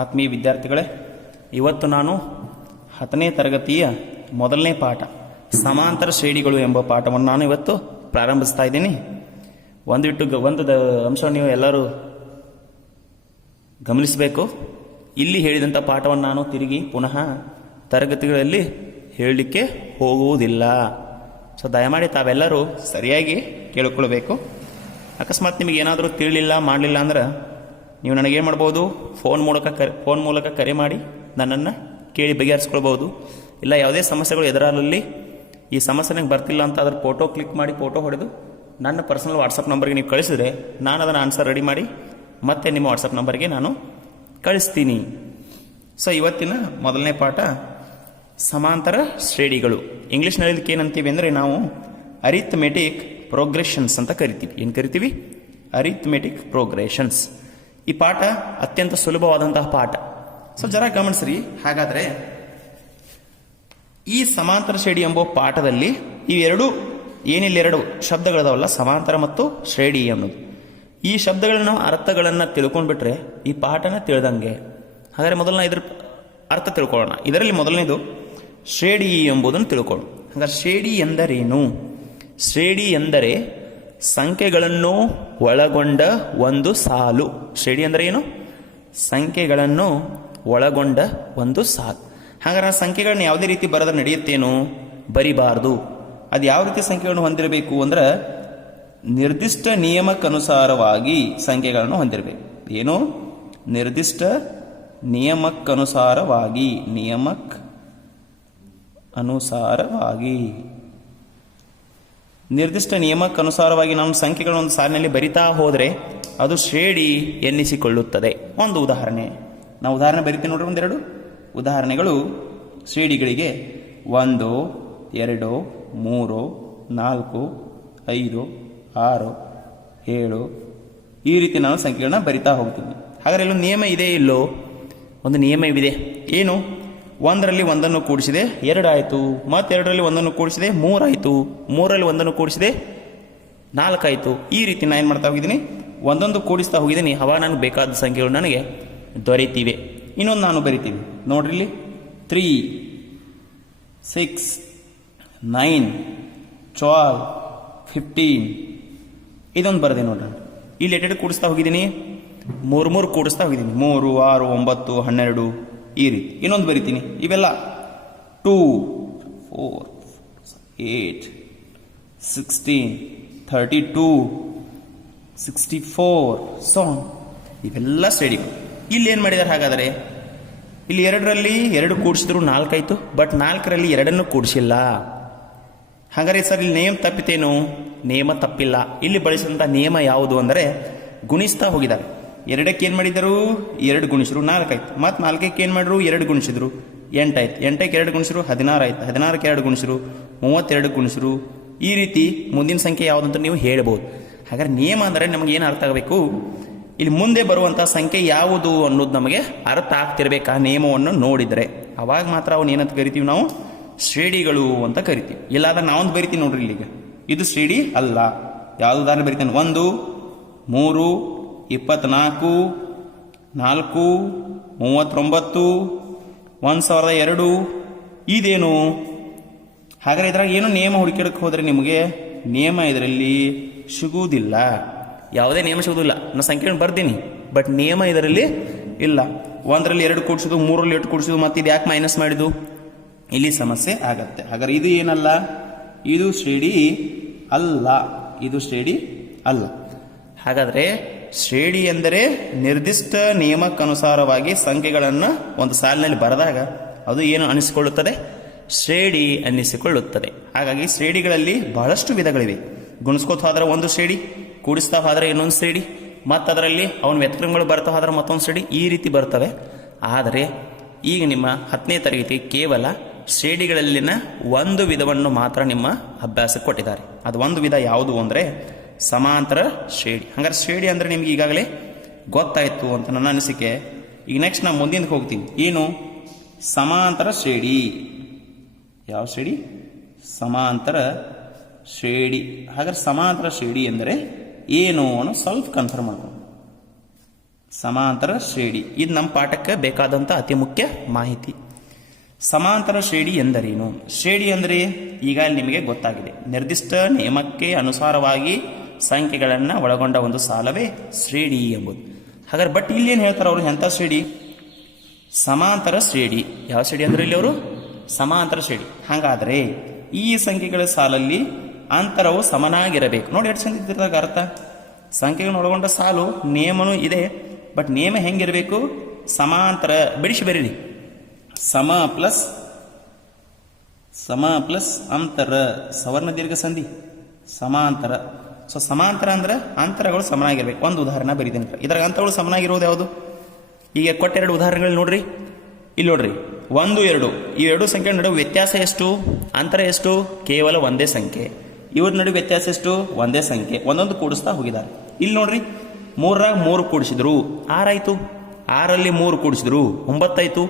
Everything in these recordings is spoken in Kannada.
ಆತ್ಮೀಯ ವಿದ್ಯಾರ್ಥಿಗಳೇ, ಇವತ್ತು ನಾನು 10ನೇ ತರಗತಿಯ ಮೊದಲನೇ ಪಾಠ ಸಮಾಂತರ ಶ್ರೇಣಿಗಳು ಎಂಬ ಪಾಠವನ್ನು ನಾನು ಇವತ್ತು ಪ್ರಾರಂಭಿಸ್ತಾ ಇದ್ದೀನಿ. ಒಂದು ಅಂಶವನ್ನು ನೀವು ಎಲ್ಲರೂ ಗಮನಿಸಬೇಕು. ಇಲ್ಲಿ ಹೇಳಿದಂಥ ಪಾಠವನ್ನು ನಾನು ತಿರುಗಿ ಪುನಃ ತರಗತಿಗಳಲ್ಲಿ ಹೇಳಲಿಕ್ಕೆ ಹೋಗುವುದಿಲ್ಲ. ಸೊ ದಯಮಾಡಿ ತಾವೆಲ್ಲರೂ ಸರಿಯಾಗಿ ಕೇಳಿಕೊಳ್ಬೇಕು. ಅಕಸ್ಮಾತ್ ನಿಮಗೆ ಏನಾದರೂ ತಿಳಿಲಿಲ್ಲ ಮಾಡಲಿಲ್ಲ ಅಂದ್ರೆ ನೀವು ನನಗೇನು ಮಾಡ್ಬೋದು, ಫೋನ್ ಮೂಲಕ ಕರೆ ಮಾಡಿ ನನ್ನನ್ನು ಕೇಳಿ ಬಗೆಹರಿಸ್ಕೊಳ್ಬೋದು. ಇಲ್ಲ ಯಾವುದೇ ಸಮಸ್ಯೆಗಳು ಎದುರಲ್ಲಿ ಈ ಸಮಸ್ಯೆ ನಂಗೆ ಬರ್ತಿಲ್ಲ ಅಂತ ಅದ್ರ ಫೋಟೋ ಕ್ಲಿಕ್ ಮಾಡಿ ಫೋಟೋ ಹೊಡೆದು ನನ್ನ ಪರ್ಸನಲ್ ವಾಟ್ಸಪ್ ನಂಬರ್ಗೆ ನೀವು ಕಳಿಸಿದ್ರೆ ನಾನು ಅದನ್ನು ಆನ್ಸರ್ ರೆಡಿ ಮಾಡಿ ಮತ್ತೆ ನಿಮ್ಮ ವಾಟ್ಸಪ್ ನಂಬರ್ಗೆ ನಾನು ಕಳಿಸ್ತೀನಿ. ಸೊ ಇವತ್ತಿನ ಮೊದಲನೇ ಪಾಠ ಸಮಾಂತರ ಶ್ರೇಣಿಗಳು. ಇಂಗ್ಲೀಷ್ನಲ್ಲಿ ಇದಕ್ಕೆ ಏನಂತೀವಿ ಅಂದರೆ ನಾವು ಅರಿಥಮೆಟಿಕ್ ಪ್ರೋಗ್ರೆಷನ್ಸ್ ಅಂತ ಕರಿತೀವಿ. ಏನು ಕರಿತೀವಿ? Arithmetic progressions. ಈ ಪಾಠ ಅತ್ಯಂತ ಸುಲಭವಾದಂತಹ ಪಾಠ. ಸೊ ಜರ ಗಮನಿಸ್ರಿ. ಹಾಗಾದರೆ ಈ ಸಮಾಂತರ ಶ್ರೇಣಿ ಎಂಬ ಪಾಠದಲ್ಲಿ ಇವೆರಡು ಏನಿಲ್ಲೆರಡು ಶಬ್ದಗಳದಾವಲ್ಲ, ಸಮಾಂತರ ಮತ್ತು ಶ್ರೇಣಿ ಅನ್ನೋದು. ಈ ಶಬ್ದಗಳನ್ನ ಅರ್ಥಗಳನ್ನು ತಿಳ್ಕೊಂಡ್ಬಿಟ್ರೆ ಈ ಪಾಠನ ತಿಳಿದಂಗೆ. ಹಾಗಾದರೆ ಮೊದಲನೇ ಇದ್ರ ಅರ್ಥ ತಿಳ್ಕೊಳ್ಳೋಣ. ಇದರಲ್ಲಿ ಮೊದಲನೇದು ಶ್ರೇಣಿ ಎಂಬುದನ್ನು ತಿಳ್ಕೊಳ್ಳೋಣ. ಹಾಗಾದ್ರೆ ಶ್ರೇಣಿ ಎಂದರೇನು? ಶ್ರೇಣಿ ಎಂದರೆ ಸಂಖ್ಯೆಗಳನ್ನು ಒಳಗೊಂಡ ಒಂದು ಸಾಲು. ಶ್ರೇಣಿ ಅಂದರೆ ಏನು? ಸಂಖ್ಯೆಗಳನ್ನು ಒಳಗೊಂಡ ಒಂದು ಸಾಲು. ಹಾಗಾದ್ರೆ ಆ ಸಂಖ್ಯೆಗಳನ್ನ ಯಾವುದೇ ರೀತಿ ಬರೆದ್ರೆ ನಡೆಯುತ್ತೇನೋ? ಬರಿಬಾರ್ದು. ಅದು ಯಾವ ರೀತಿ ಸಂಖ್ಯೆಗಳನ್ನು ಹೊಂದಿರಬೇಕು ಅಂದ್ರೆ ನಿರ್ದಿಷ್ಟ ನಿಯಮಕ್ಕನುಸಾರವಾಗಿ ಸಂಖ್ಯೆಗಳನ್ನು ಹೊಂದಿರಬೇಕು. ಏನು? ನಿರ್ದಿಷ್ಟ ನಿಯಮಕ್ಕನುಸಾರವಾಗಿ ನಿರ್ದಿಷ್ಟ ನಿಯಮಕ್ಕನುಸಾರವಾಗಿ ನಾವು ಸಂಖ್ಯೆಗಳನ್ನು ಒಂದು ಸಾಲಿನಲ್ಲಿ ಬರಿತಾ ಹೋದರೆ ಅದು ಶ್ರೇಣಿ ಎನ್ನಿಸಿಕೊಳ್ಳುತ್ತದೆ. ಒಂದು ಉದಾಹರಣೆ ನಾವು ಬರಿತೀವಿ ನೋಡ್ರಿ. ಒಂದೆರಡು ಉದಾಹರಣೆಗಳು ಶ್ರೇಣಿಗಳಿಗೆ 1 2 3 4 5 6 7 ಈ ರೀತಿ ನಾನು ಸಂಖ್ಯೆಗಳನ್ನ ಬರಿತಾ ಹೋಗ್ತೀನಿ. ಹಾಗಾದ್ರೆ ಇಲ್ಲೊಂದು ನಿಯಮ ಇದೆ, ಇಲ್ಲೋ ಒಂದು ನಿಯಮವಿದೆ. ಏನು? 1ರಲ್ಲಿ 1 ಕೂಡಿಸಿದೆ 2 ಆಯಿತು, ಮತ್ತೆ 2ರಲ್ಲಿ 1 ಕೂಡಿಸಿದೆ 3 ಆಯಿತು, 3ರಲ್ಲಿ 1 ಕೂಡಿಸಿದೆ 4 ಆಯಿತು. ಈ ರೀತಿ ನಾನು ಏನು ಮಾಡ್ತಾ ಹೋಗಿದ್ದೀನಿ, ಒಂದೊಂದು ಕೂಡಿಸ್ತಾ ಹೋಗಿದ್ದೀನಿ. ಅವಾಗ ನನಗೆ ಬೇಕಾದ ಸಂಖ್ಯೆಗಳು ನನಗೆ ದೊರೆತಿವೆ. ಇನ್ನೊಂದು ನಾನು ಬರಿತೀನಿ ನೋಡ್ರಿ. ಇಲ್ಲಿ 3 6 9 12 15 ಇದೊಂದು ಬರದೆ ನೋಡ್ರಿ. ಇಲ್ಲಿ ಎಟೆಡ್ ಕೂಡಿಸ್ತಾ ಹೋಗಿದ್ದೀನಿ, 3 ಕೂಡಿಸ್ತಾ ಹೋಗಿದ್ದೀನಿ. 3 6 9 12 ಈ ರೀತಿ. ಇನ್ನೊಂದು ಬರಿತೀನಿ. ಇವೆಲ್ಲ 2 4 8 16 32 64 ಸೊ ಇವೆಲ್ಲ ಶ್ರೇಣಿಗಳು. ಇಲ್ಲಿ ಏನು ಮಾಡಿದ್ದಾರೆ? ಹಾಗಾದರೆ ಇಲ್ಲಿ 2ರಲ್ಲಿ 2 ಕೂಡಿಸಿದ್ರು 4 ಆಯಿತು, ಬಟ್ 4ರಲ್ಲಿ 2 ಕೂಡಿಸಿಲ್ಲ. ಹಾಗಾದರೆ ಸರ್ ಇಲ್ಲಿ ನೇಮ ತಪ್ಪಿತೇನು? ನೇಮ ತಪ್ಪಿಲ್ಲ. ಇಲ್ಲಿ ಬಳಸಿದಂಥ ನಿಯಮ ಯಾವುದು ಅಂದರೆ ಗುಣಿಸ್ತಾ ಹೋಗಿದ್ದಾರೆ. 2ಕ್ಕೆ ಏನು ಮಾಡಿದರು? 2 ಗುಣಿಸಿದ್ರು 4 ಆಯ್ತು. ಮತ್ತು 4ಕ್ಕೆ ಏನು ಮಾಡಿದ್ರು? 2 ಗುಣಿಸಿದ್ರು 8 ಆಯ್ತು. 8ಕ್ಕೆ 2 ಗುಣಿಸಿದ್ರು 16 ಆಯ್ತು. 16ಕ್ಕೆ 2 ಗುಣಿಸಿದ್ರು 32 ಗುಣಿಸಿದ್ರು. ಈ ರೀತಿ ಮುಂದಿನ ಸಂಖ್ಯೆ ಯಾವುದಂತ ನೀವು ಹೇಳ್ಬೋದು. ಹಾಗಾದ್ರೆ ನಿಯಮ ಅಂದರೆ ನಮಗೆ ಏನು ಅರ್ಥ ಆಗಬೇಕು? ಇಲ್ಲಿ ಮುಂದೆ ಬರುವಂಥ ಸಂಖ್ಯೆ ಯಾವುದು ಅನ್ನೋದು ನಮಗೆ ಅರ್ಥ ಆಗ್ತಿರ್ಬೇಕು ಆ ನಿಯಮವನ್ನು ನೋಡಿದರೆ. ಅವಾಗ ಮಾತ್ರ ಅವನ್ನ ಏನಂತ ಕರಿತೀವಿ? ನಾವು ಶ್ರೇಣಿಗಳು ಅಂತ ಕರಿತೀವಿ. ಇಲ್ಲಾಂದ್ರೆ ನಾವೊಂದು ಬರಿತೀವಿ ನೋಡ್ರಿ. ಇಲ್ಲಿಗೆ ಇದು ಶ್ರೇಣಿ ಅಲ್ಲ. ಯಾವುದು ಉದಾಹರಣೆ ಬರಿತಾನೆ? 1 3 24 4 39 1002 ಇದೇನು? ಹಾಗಾದ್ರೆ ಇದ್ರಾಗ ಏನು ನಿಯಮ ಹುಡುಕಿಡಕ್ಕೆ ಹೋದರೆ ನಿಮಗೆ ನಿಯಮ ಇದರಲ್ಲಿ ಸಿಗುವುದಿಲ್ಲ. ಯಾವುದೇ ನಿಯಮ ಸಿಗುವುದಿಲ್ಲ. ನಾನು ಸಂಖ್ಯೆಯನ್ನು ಬರ್ತೀನಿ, ಬಟ್ ನಿಯಮ ಇದರಲ್ಲಿ ಇಲ್ಲ. 1ರಲ್ಲಿ 2 ಕೂಡಿಸೋದು, 3ರಲ್ಲಿ 8 ಕೂಡಿಸೋದು, ಮತ್ತೆ ಇದು ಯಾಕೆ ಮೈನಸ್ ಮಾಡಿದ್ದು? ಇಲ್ಲಿ ಸಮಸ್ಯೆ ಆಗತ್ತೆ. ಹಾಗಾದ್ರೆ ಇದು ಏನಲ್ಲ? ಇದು ಶ್ರೇಣಿ ಅಲ್ಲ. ಇದು ಶ್ರೇಣಿ ಅಲ್ಲ. ಹಾಗಾದ್ರೆ ಶ್ರೇಣಿ ಎಂದರೆ ನಿರ್ದಿಷ್ಟ ನಿಯಮಕ್ಕನುಸಾರವಾಗಿ ಸಂಖ್ಯೆಗಳನ್ನು ಒಂದು ಸಾಲಿನಲ್ಲಿ ಬರೆದಾಗ ಅದು ಏನು ಅನಿಸಿಕೊಳ್ಳುತ್ತದೆ? ಶ್ರೇಣಿ ಅನ್ನಿಸಿಕೊಳ್ಳುತ್ತದೆ. ಹಾಗಾಗಿ ಶ್ರೇಣಿಗಳಲ್ಲಿ ಬಹಳಷ್ಟು ವಿಧಗಳಿವೆ. ಗುಣಿಸ್ಕೋತ ಹೋದ್ರೆ ಒಂದು ಶ್ರೇಣಿ, ಕೂಡಿಸ್ತಾ ಹೋದ್ರೆ ಇನ್ನೊಂದು ಶ್ರೇಣಿ, ಮತ್ತು ಅದರಲ್ಲಿ ಅವನ ವ್ಯತ್ಕ್ರಮಗಳು ಬರ್ತಾ ಹೋದ್ರೆ ಮತ್ತೊಂದು ಶ್ರೇಣಿ, ಈ ರೀತಿ ಬರ್ತವೆ. ಆದರೆ ಈಗ ನಿಮ್ಮ 10ನೇ ತರಗತಿ ಕೇವಲ ಶ್ರೇಣಿಗಳಲ್ಲಿನ ಒಂದು ವಿಧವನ್ನು ಮಾತ್ರ ನಿಮ್ಮ ಅಭ್ಯಾಸಕ್ಕೆ ಕೊಟ್ಟಿದ್ದಾರೆ. ಅದು ಒಂದು ವಿಧ ಯಾವುದು ಅಂದರೆ ಸಮಾಂತರ ಶ್ರೇಣಿ. ಹಾಗಾದ್ರೆ ಶ್ರೇಣಿ ಅಂದರೆ ನಿಮ್ಗೆ ಈಗಾಗಲೇ ಗೊತ್ತಾಯಿತು ಅಂತ ನನ್ನ ಅನಿಸಿಕೆ. ಈಗ ನೆಕ್ಸ್ಟ್ ನಾನು ಮುಂದಿನಕ್ಕೆ ಹೋಗ್ತೀನಿ. ಏನು? ಸಮಾಂತರ ಶ್ರೇಣಿ. ಯಾವ ಶ್ರೇಣಿ? ಸಮಾಂತರ ಶ್ರೇಣಿ. ಹಾಗಾದ್ರೆ ಸಮಾಂತರ ಶ್ರೇಣಿ ಎಂದರೆ ಏನು ಅನ್ನೋ ಸ್ವಲ್ಪ ಕನ್ಫರ್ಮ್ ಮಾಡೋಣ. ಸಮಾಂತರ ಶ್ರೇಣಿ ಇದು ನಮ್ಮ ಪಾಠಕ್ಕೆ ಬೇಕಾದಂಥ ಅತಿ ಮುಖ್ಯ ಮಾಹಿತಿ. ಸಮಾಂತರ ಶ್ರೇಣಿ ಎಂದರೇನು? ಶ್ರೇಣಿ ಅಂದರೆ ಈಗ ನಿಮಗೆ ಗೊತ್ತಾಗಿದೆ, ನಿರ್ದಿಷ್ಟ ನಿಯಮಕ್ಕೆ ಅನುಸಾರವಾಗಿ ಸಂಖ್ಯೆಗಳನ್ನು ಒಳಗೊಂಡ ಒಂದು ಸಾಲವೇ ಶ್ರೇಣಿ ಎಂಬುದು. ಹಾಗಾದ್ರೆ ಬಟ್ ಇಲ್ಲಿ ಏನು ಹೇಳ್ತಾರೆ ಅವರು? ಎಂಥ ಶ್ರೇಣಿ? ಸಮಾಂತರ ಶ್ರೇಣಿ. ಯಾವ ಶ್ರೇಣಿ ಅಂದ್ರೆ ಇಲ್ಲಿ ಅವರು? ಸಮಾಂತರ ಶ್ರೇಣಿ. ಹಾಗಾದರೆ ಈ ಸಂಖ್ಯೆಗಳ ಸಾಲಲ್ಲಿ ಅಂತರವು ಸಮನಾಗಿರಬೇಕು. ನೋಡಿ ಎಷ್ಟು ಚಂದ ಇದ್ದಾಗ ಅರ್ಥ. ಸಂಖ್ಯೆಗಳನ್ನು ಒಳಗೊಂಡ ಸಾಲು ನಿಯಮನೂ ಇದೆ, ಬಟ್ ನಿಯಮ ಹೆಂಗಿರಬೇಕು? ಸಮಾಂತರ. ಬಿಡಿಸಿ ಬರೀರಿ. ಸಮ ಪ್ಲಸ್ ಅಂತರ, ಸವರ್ಣ ದೀರ್ಘ ಸಂಧಿ, ಸಮಾಂತರ. ಸೊ ಸಮಾಂತರ ಅಂದ್ರೆ ಅಂತರಗಳು ಸಮನಾಗಿರ್ಬೇಕು. ಒಂದು ಉದಾಹರಣೆ ಬರೀತೀನಿ. ಇದ್ರಾಗ ಅಂತರಗಳು ಸಮನಾಗಿರೋದು ಯಾವುದು? ಈಗ ಕೊಟ್ಟೆರಡು ಉದಾಹರಣೆಗಳು ನೋಡ್ರಿ. ಇಲ್ಲಿ ನೋಡ್ರಿ, 1, 2 ಈ ಎರಡು ಸಂಖ್ಯೆ ನಡುವೆ ವ್ಯತ್ಯಾಸ ಎಷ್ಟು? ಅಂತರ ಎಷ್ಟು? ಕೇವಲ ಒಂದೇ ಸಂಖ್ಯೆ. ಇವ್ರ ನಡುವೆ ವ್ಯತ್ಯಾಸ ಎಷ್ಟು? ಒಂದೇ ಸಂಖ್ಯೆ. ಒಂದೊಂದು ಕೂಡಿಸ್ತಾ ಹೋಗಿದ್ದಾರೆ. ಇಲ್ಲಿ ನೋಡ್ರಿ, 3ರಾಗ 3 ಕೂಡಿಸಿದ್ರು 6 ಆಯ್ತು. 6ರಲ್ಲಿ 3 ಕೂಡಿಸಿದ್ರು 9 ಆಯ್ತು.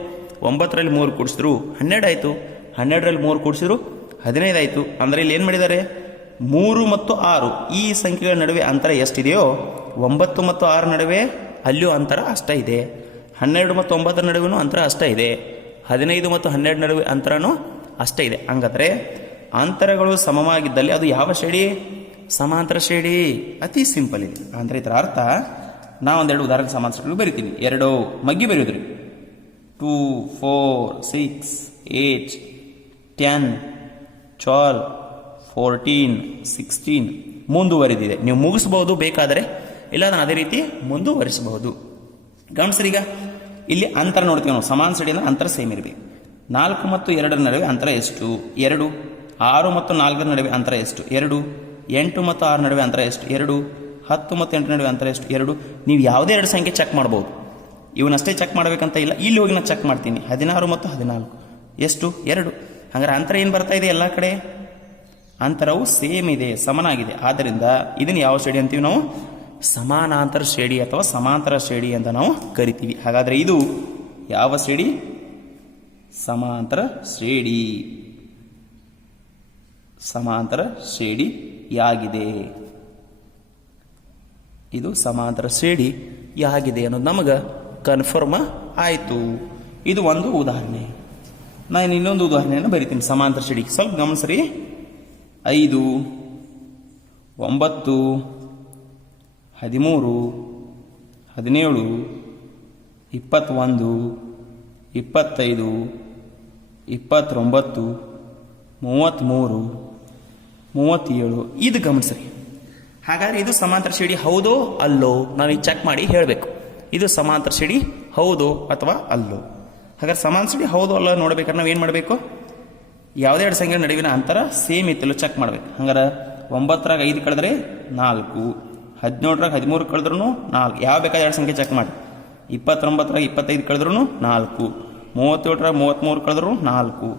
9ರಲ್ಲಿ 3 ಕೂಡಿಸಿದ್ರು 12 ಆಯ್ತು. 12ರಲ್ಲಿ 3 ಕೂಡಿಸಿದ್ರು 15 ಆಯ್ತು. ಅಂದ್ರೆ ಇಲ್ಲಿ ಏನ್ ಮಾಡಿದ್ದಾರೆ? 3 ಮತ್ತು 6 ಈ ಸಂಖ್ಯೆಗಳ ನಡುವೆ ಅಂತರ ಎಷ್ಟಿದೆಯೋ 9 ಮತ್ತು 6 ನಡುವೆ ಅಲ್ಲಿಯೂ ಅಂತರ ಅಷ್ಟೇ ಇದೆ. 12 ಮತ್ತು 9 ನಡುವೆನೂ ಅಂತರ ಅಷ್ಟೇ ಇದೆ. 15 ಮತ್ತು 12 ನಡುವೆ ಅಂತರನೂ ಅಷ್ಟೇ ಇದೆ. ಹಂಗಾದ್ರೆ ಅಂತರಗಳು ಸಮವಾಗಿದ್ದಲ್ಲಿ ಅದು ಯಾವ ಶ್ರೇಣಿ? ಸಮಾಂತರ ಶ್ರೇಣಿ. ಅತಿ ಸಿಂಪಲ್ ಇದೆ. ಅಂದ್ರೆ ಇದರ ಅರ್ಥ, ನಾ ಒಂದೆರಡು ಉದಾಹರಣೆ ಸಮಾಂತರ ಶ್ರೇಣಿ ಬರಿತೀನಿ. 2 ಮಗ್ಗಿ ಬರೆಯೋದ್ರಿ. 2, 4, 6, 8, 10, 12, 14, 16 ಮುಂದುವರೆದಿದೆ. ನೀವು ಮುಗಿಸಬಹುದು ಬೇಕಾದರೆ, ಇಲ್ಲ ಅದನ್ನು ಅದೇ ರೀತಿ ಮುಂದುವರಿಸಬಹುದು. ಗಮನಿಸ್ರಿ, ಈಗ ಇಲ್ಲಿ ಅಂತರ ನೋಡ್ತೀವಿ ನಾವು. ಸಮಾನ ಶ್ರೇಣಿ ಅಂದ್ರೆ ಅಂತರ ಸೇಮ್ ಇರಬೇಕು. 4 ಮತ್ತು 2ರ ನಡುವೆ ಅಂತರ ಎಷ್ಟು? 2. 6 ಮತ್ತು 4ರ ನಡುವೆ ಅಂತರ ಎಷ್ಟು? 2. 8 ಮತ್ತು 6 ನಡುವೆ ಅಂತರ ಎಷ್ಟು? 2. 10 ಮತ್ತು 8 ನಡುವೆ ಅಂತರ ಎಷ್ಟು? 2. ನೀವು ಯಾವುದೇ ಎರಡು ಸಂಖ್ಯೆ ಚೆಕ್ ಮಾಡ್ಬೋದು. ಇವನ್ನಷ್ಟೇ ಚೆಕ್ ಮಾಡಬೇಕಂತ ಇಲ್ಲ. ಇಲ್ಲಿ ಹೋಗಿ ನಾನು ಚೆಕ್ ಮಾಡ್ತೀನಿ. 16 ಮತ್ತು 14 ಎಷ್ಟು? 2. ಹಾಗಾದ್ರೆ ಅಂತರ ಏನು ಬರ್ತಾ ಇದೆ? ಎಲ್ಲ ಕಡೆ ಅಂತರವು ಸೇಮ್ ಇದೆ, ಸಮನಾಗಿದೆ. ಆದ್ದರಿಂದ ಇದನ್ನು ಯಾವ ಶ್ರೇಣಿ ಅಂತೀವಿ ನಾವು? ಸಮಾನಾಂತರ ಶ್ರೇಣಿ ಅಥವಾ ಸಮಾಂತರ ಶ್ರೇಣಿ ಅಂತ ನಾವು ಕರಿತೀವಿ. ಹಾಗಾದ್ರೆ ಇದು ಯಾವ ಶ್ರೇಣಿ? ಸಮಾಂತರ ಶ್ರೇಣಿ. ಸಮಾಂತರ ಶ್ರೇಣಿಯಾಗಿದೆ. ಇದು ಸಮಾಂತರ ಶ್ರೇಣಿಯಾಗಿದೆ ಅನ್ನೋದು ನಮಗೆ ಕನ್ಫರ್ಮ್ ಆಯಿತು. ಇದು ಒಂದು ಉದಾಹರಣೆ. ನಾನು ಇನ್ನೊಂದು ಉದಾಹರಣೆಯನ್ನು ಬರಿತೀನಿ ಸಮಾಂತರ ಶ್ರೇಣಿ. ಸ್ವಲ್ಪ ಗಮನಿಸ್ರಿ. 5, 9, 13, 17, 21, 25, 29, 33, 37 ಇದು ಗಮನಿಸ್ರಿ. ಹಾಗಾದ್ರೆ ಇದು ಸಮಾಂತರ ಶ್ರೇಣಿ ಹೌದೋ ಅಲ್ಲೋ ನಾವು ಈಗ ಚೆಕ್ ಮಾಡಿ ಹೇಳಬೇಕು. ಇದು ಸಮಾಂತರ ಶ್ರೇಣಿ ಹೌದೋ ಅಥವಾ ಅಲ್ಲೋ. ಹಾಗಾದ್ರೆ ಸಮಾಂತರ ಶ್ರೇಣಿ ಹೌದೋ ಅಲ್ಲೋ ನೋಡ್ಬೇಕಾದ್ರೆ ನಾವು ಏನು ಮಾಡಬೇಕು? ಯಾವುದೇ ಎರಡು ಸಂಖ್ಯೆ ನಡುವಿನ ಅಂತರ ಸೇಮ್ ಇತ್ತಲ್ಲೋ ಚೆಕ್ ಮಾಡ್ಬೇಕು. ಹಂಗಾರೆ 9ರಾಗ 5 ಕಳೆದ್ರೆ 4, 17ರಾಗ 13 ಕಳೆದ್ರೂ 4. ಯಾವ ಬೇಕಾದ ಎರಡು ಸಂಖ್ಯೆ ಚೆಕ್ ಮಾಡಿ. 29ರಾಗ 25 ಕಳೆದ್ರೂ 4, 37ರಾಗ 33 ಕಳೆದ್ರೂ 4,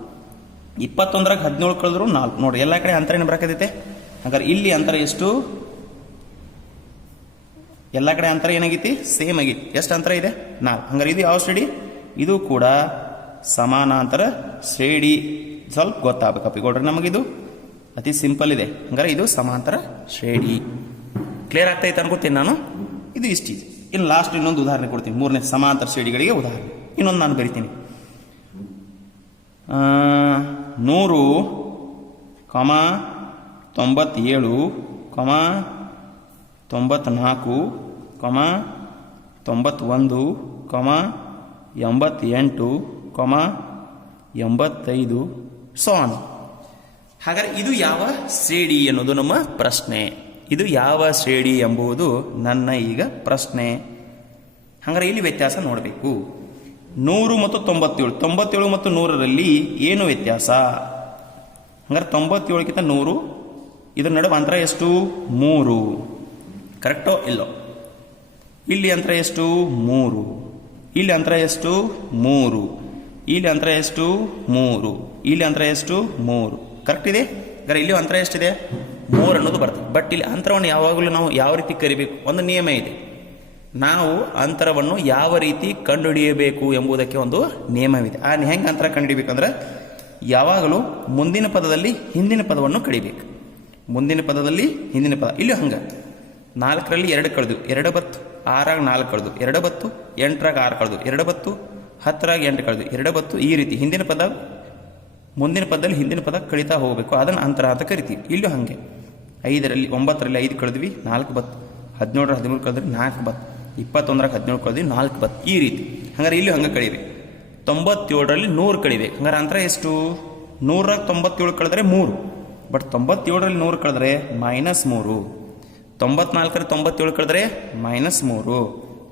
21ರಾಗ 17 ಕಳೆದ್ರೂ 4. ನೋಡಿ, ಎಲ್ಲ ಕಡೆ ಅಂತರ ಏನು ಬರಕತ್ತೈತೆ? ಹಾಗಾದ್ರೆ ಇಲ್ಲಿ ಅಂತರ ಎಷ್ಟು? ಎಲ್ಲ ಕಡೆ ಅಂತರ ಏನಾಗೈತಿ? ಸೇಮ್ ಆಗೈತಿ. ಎಷ್ಟು ಅಂತರ ಇದೆ? 4. ಹಂಗಾರೆ ಇದು ಯಾವ ಶ್ರೇಣಿ? ಇದು ಕೂಡ ಸಮಾನಾಂತರ ಶ್ರೇಣಿ. ಸ್ವಲ್ಪ ಗೊತ್ತಾಗಬೇಕಪ್ಪ ಕೊಡ್ರಿ ನಮಗಿದು. ಅತಿ ಸಿಂಪಲ್ ಇದೆ. ಹಂಗಾರೆ ಇದು ಸಮಾಂತರ ಶ್ರೇಣಿ. ಕ್ಲಿಯರ್ ಆಗ್ತೈತೆ ಅನ್ಕೋತೀನಿ ನಾನು. ಇದು ಇಷ್ಟು. ಇನ್ನು ಲಾಸ್ಟ್ ಇನ್ನೊಂದು ಉದಾಹರಣೆ ಕೊಡ್ತೀನಿ. 3ನೇ ಸಮಾಂತರ ಶ್ರೇಣಿಗಳಿಗೆ ಉದಾಹರಣೆ ಇನ್ನೊಂದು ನಾನು ಬರಿತೀನಿ. 100, 97, 94, 91, 88, 85 ಸೋನ್. ಹಾಗಾದ್ರೆ ಇದು ಯಾವ ಶ್ರೇಣಿ ಅನ್ನೋದು ನಮ್ಮ ಪ್ರಶ್ನೆ. ಇದು ಯಾವ ಶ್ರೇಣಿ ಎಂಬುದು ನನ್ನ ಈಗ ಪ್ರಶ್ನೆ. ಹಾಗಾದ್ರೆ ಇಲ್ಲಿ ವ್ಯತ್ಯಾಸ ನೋಡಬೇಕು. 100 ಮತ್ತು 97, 97 ಮತ್ತು 100ರಲ್ಲಿ ಏನು ವ್ಯತ್ಯಾಸ? ಹಂಗಾರೆ 97ಗಿಂತ 100 ಇದರ ನಡುವೆ ಅಂತರ ಎಷ್ಟು? 3. ಕರೆಕ್ಟೋ ಇಲ್ಲೋ? ಇಲ್ಲಿ ಅಂತರ ಎಷ್ಟು? 3. ಇಲ್ಲಿ ಅಂತರ ಎಷ್ಟು? 3. ಇಲ್ಲಿ ಅಂತರ ಎಷ್ಟು? 3. ಇಲ್ಲಿ ಅಂತರ ಎಷ್ಟು? 3. ಕರೆಕ್ಟ್ ಇದೆ. ಹಾಗಾದ್ರೆ ಇಲ್ಲಿ ಅಂತರ ಎಷ್ಟಿದೆ? 3 ಅನ್ನೋದು ಬರ್ತದೆ. ಬಟ್ ಇಲ್ಲಿ ಅಂತರವನ್ನು ಯಾವಾಗಲೂ ನಾವು ಯಾವ ರೀತಿ ಕರಿಬೇಕು? ಒಂದು ನಿಯಮ ಇದೆ. ನಾವು ಅಂತರವನ್ನು ಯಾವ ರೀತಿ ಕಂಡುಹಿಡಿಯಬೇಕು ಎಂಬುದಕ್ಕೆ ಒಂದು ನಿಯಮವಿದೆ. ಆ ಹೆಂಗೆ ಅಂತರ ಕಂಡುಹಿಡಿಬೇಕಂದ್ರೆ ಯಾವಾಗಲೂ ಮುಂದಿನ ಪದದಲ್ಲಿ ಹಿಂದಿನ ಪದವನ್ನು ಕಡಿಬೇಕು. ಮುಂದಿನ ಪದದಲ್ಲಿ ಹಿಂದಿನ ಪದ. ಇಲ್ಲಿ ಹಂಗೆ 4ರಲ್ಲಿ 2 ಕಳೆದು 2 ಬತ್ತು. 6 4 ಕಳೆದು 2 ಬತ್ತು, 8 6 ಕಳೆದು 2 ಬತ್ತು, 10 8 ಕಳೆದು 2 ಬತ್ತು. ಈ ರೀತಿ ಹಿಂದಿನ ಪದ ಮುಂದಿನ ಪದದಲ್ಲಿ ಹಿಂದಿನ ಪದ ಕಳೀತಾ ಹೋಗಬೇಕು, ಅದನ್ನು ಅಂತರ ಅಂತ ಕರಿತೀವಿ. ಇಲ್ಲೂ ಹಾಗೆ 5ರಲ್ಲಿ 9ರಲ್ಲಿ 5 ಕಳೆದ್ವಿ 4 ಬತ್ತು, 17ರಲ್ಲಿ 13 ಕಳೆದ್ರಿ 4 ಬತ್ತು, 21ರಲ್ಲಿ 17 ಕಳೆದ್ವಿ 4 ಬತ್ತು. ಈ ರೀತಿ ಹಂಗಾರೆ ಇಲ್ಲೂ ಹಂಗೆ ಕಳಿಬೇಕು. 97ರಲ್ಲಿ 100 ಕಳಿಬೇಕು. ಹಂಗಾರೆ ಅಂತರ ಎಷ್ಟು? 100ರಾಗ 97 ಕಳೆದ್ರೆ 3, ಬಟ್ 97ರಲ್ಲಿ 100 ಕಳೆದ್ರೆ -3. 94ರಲ್ಲಿ 97 ಕಳೆದ್ರೆ -3,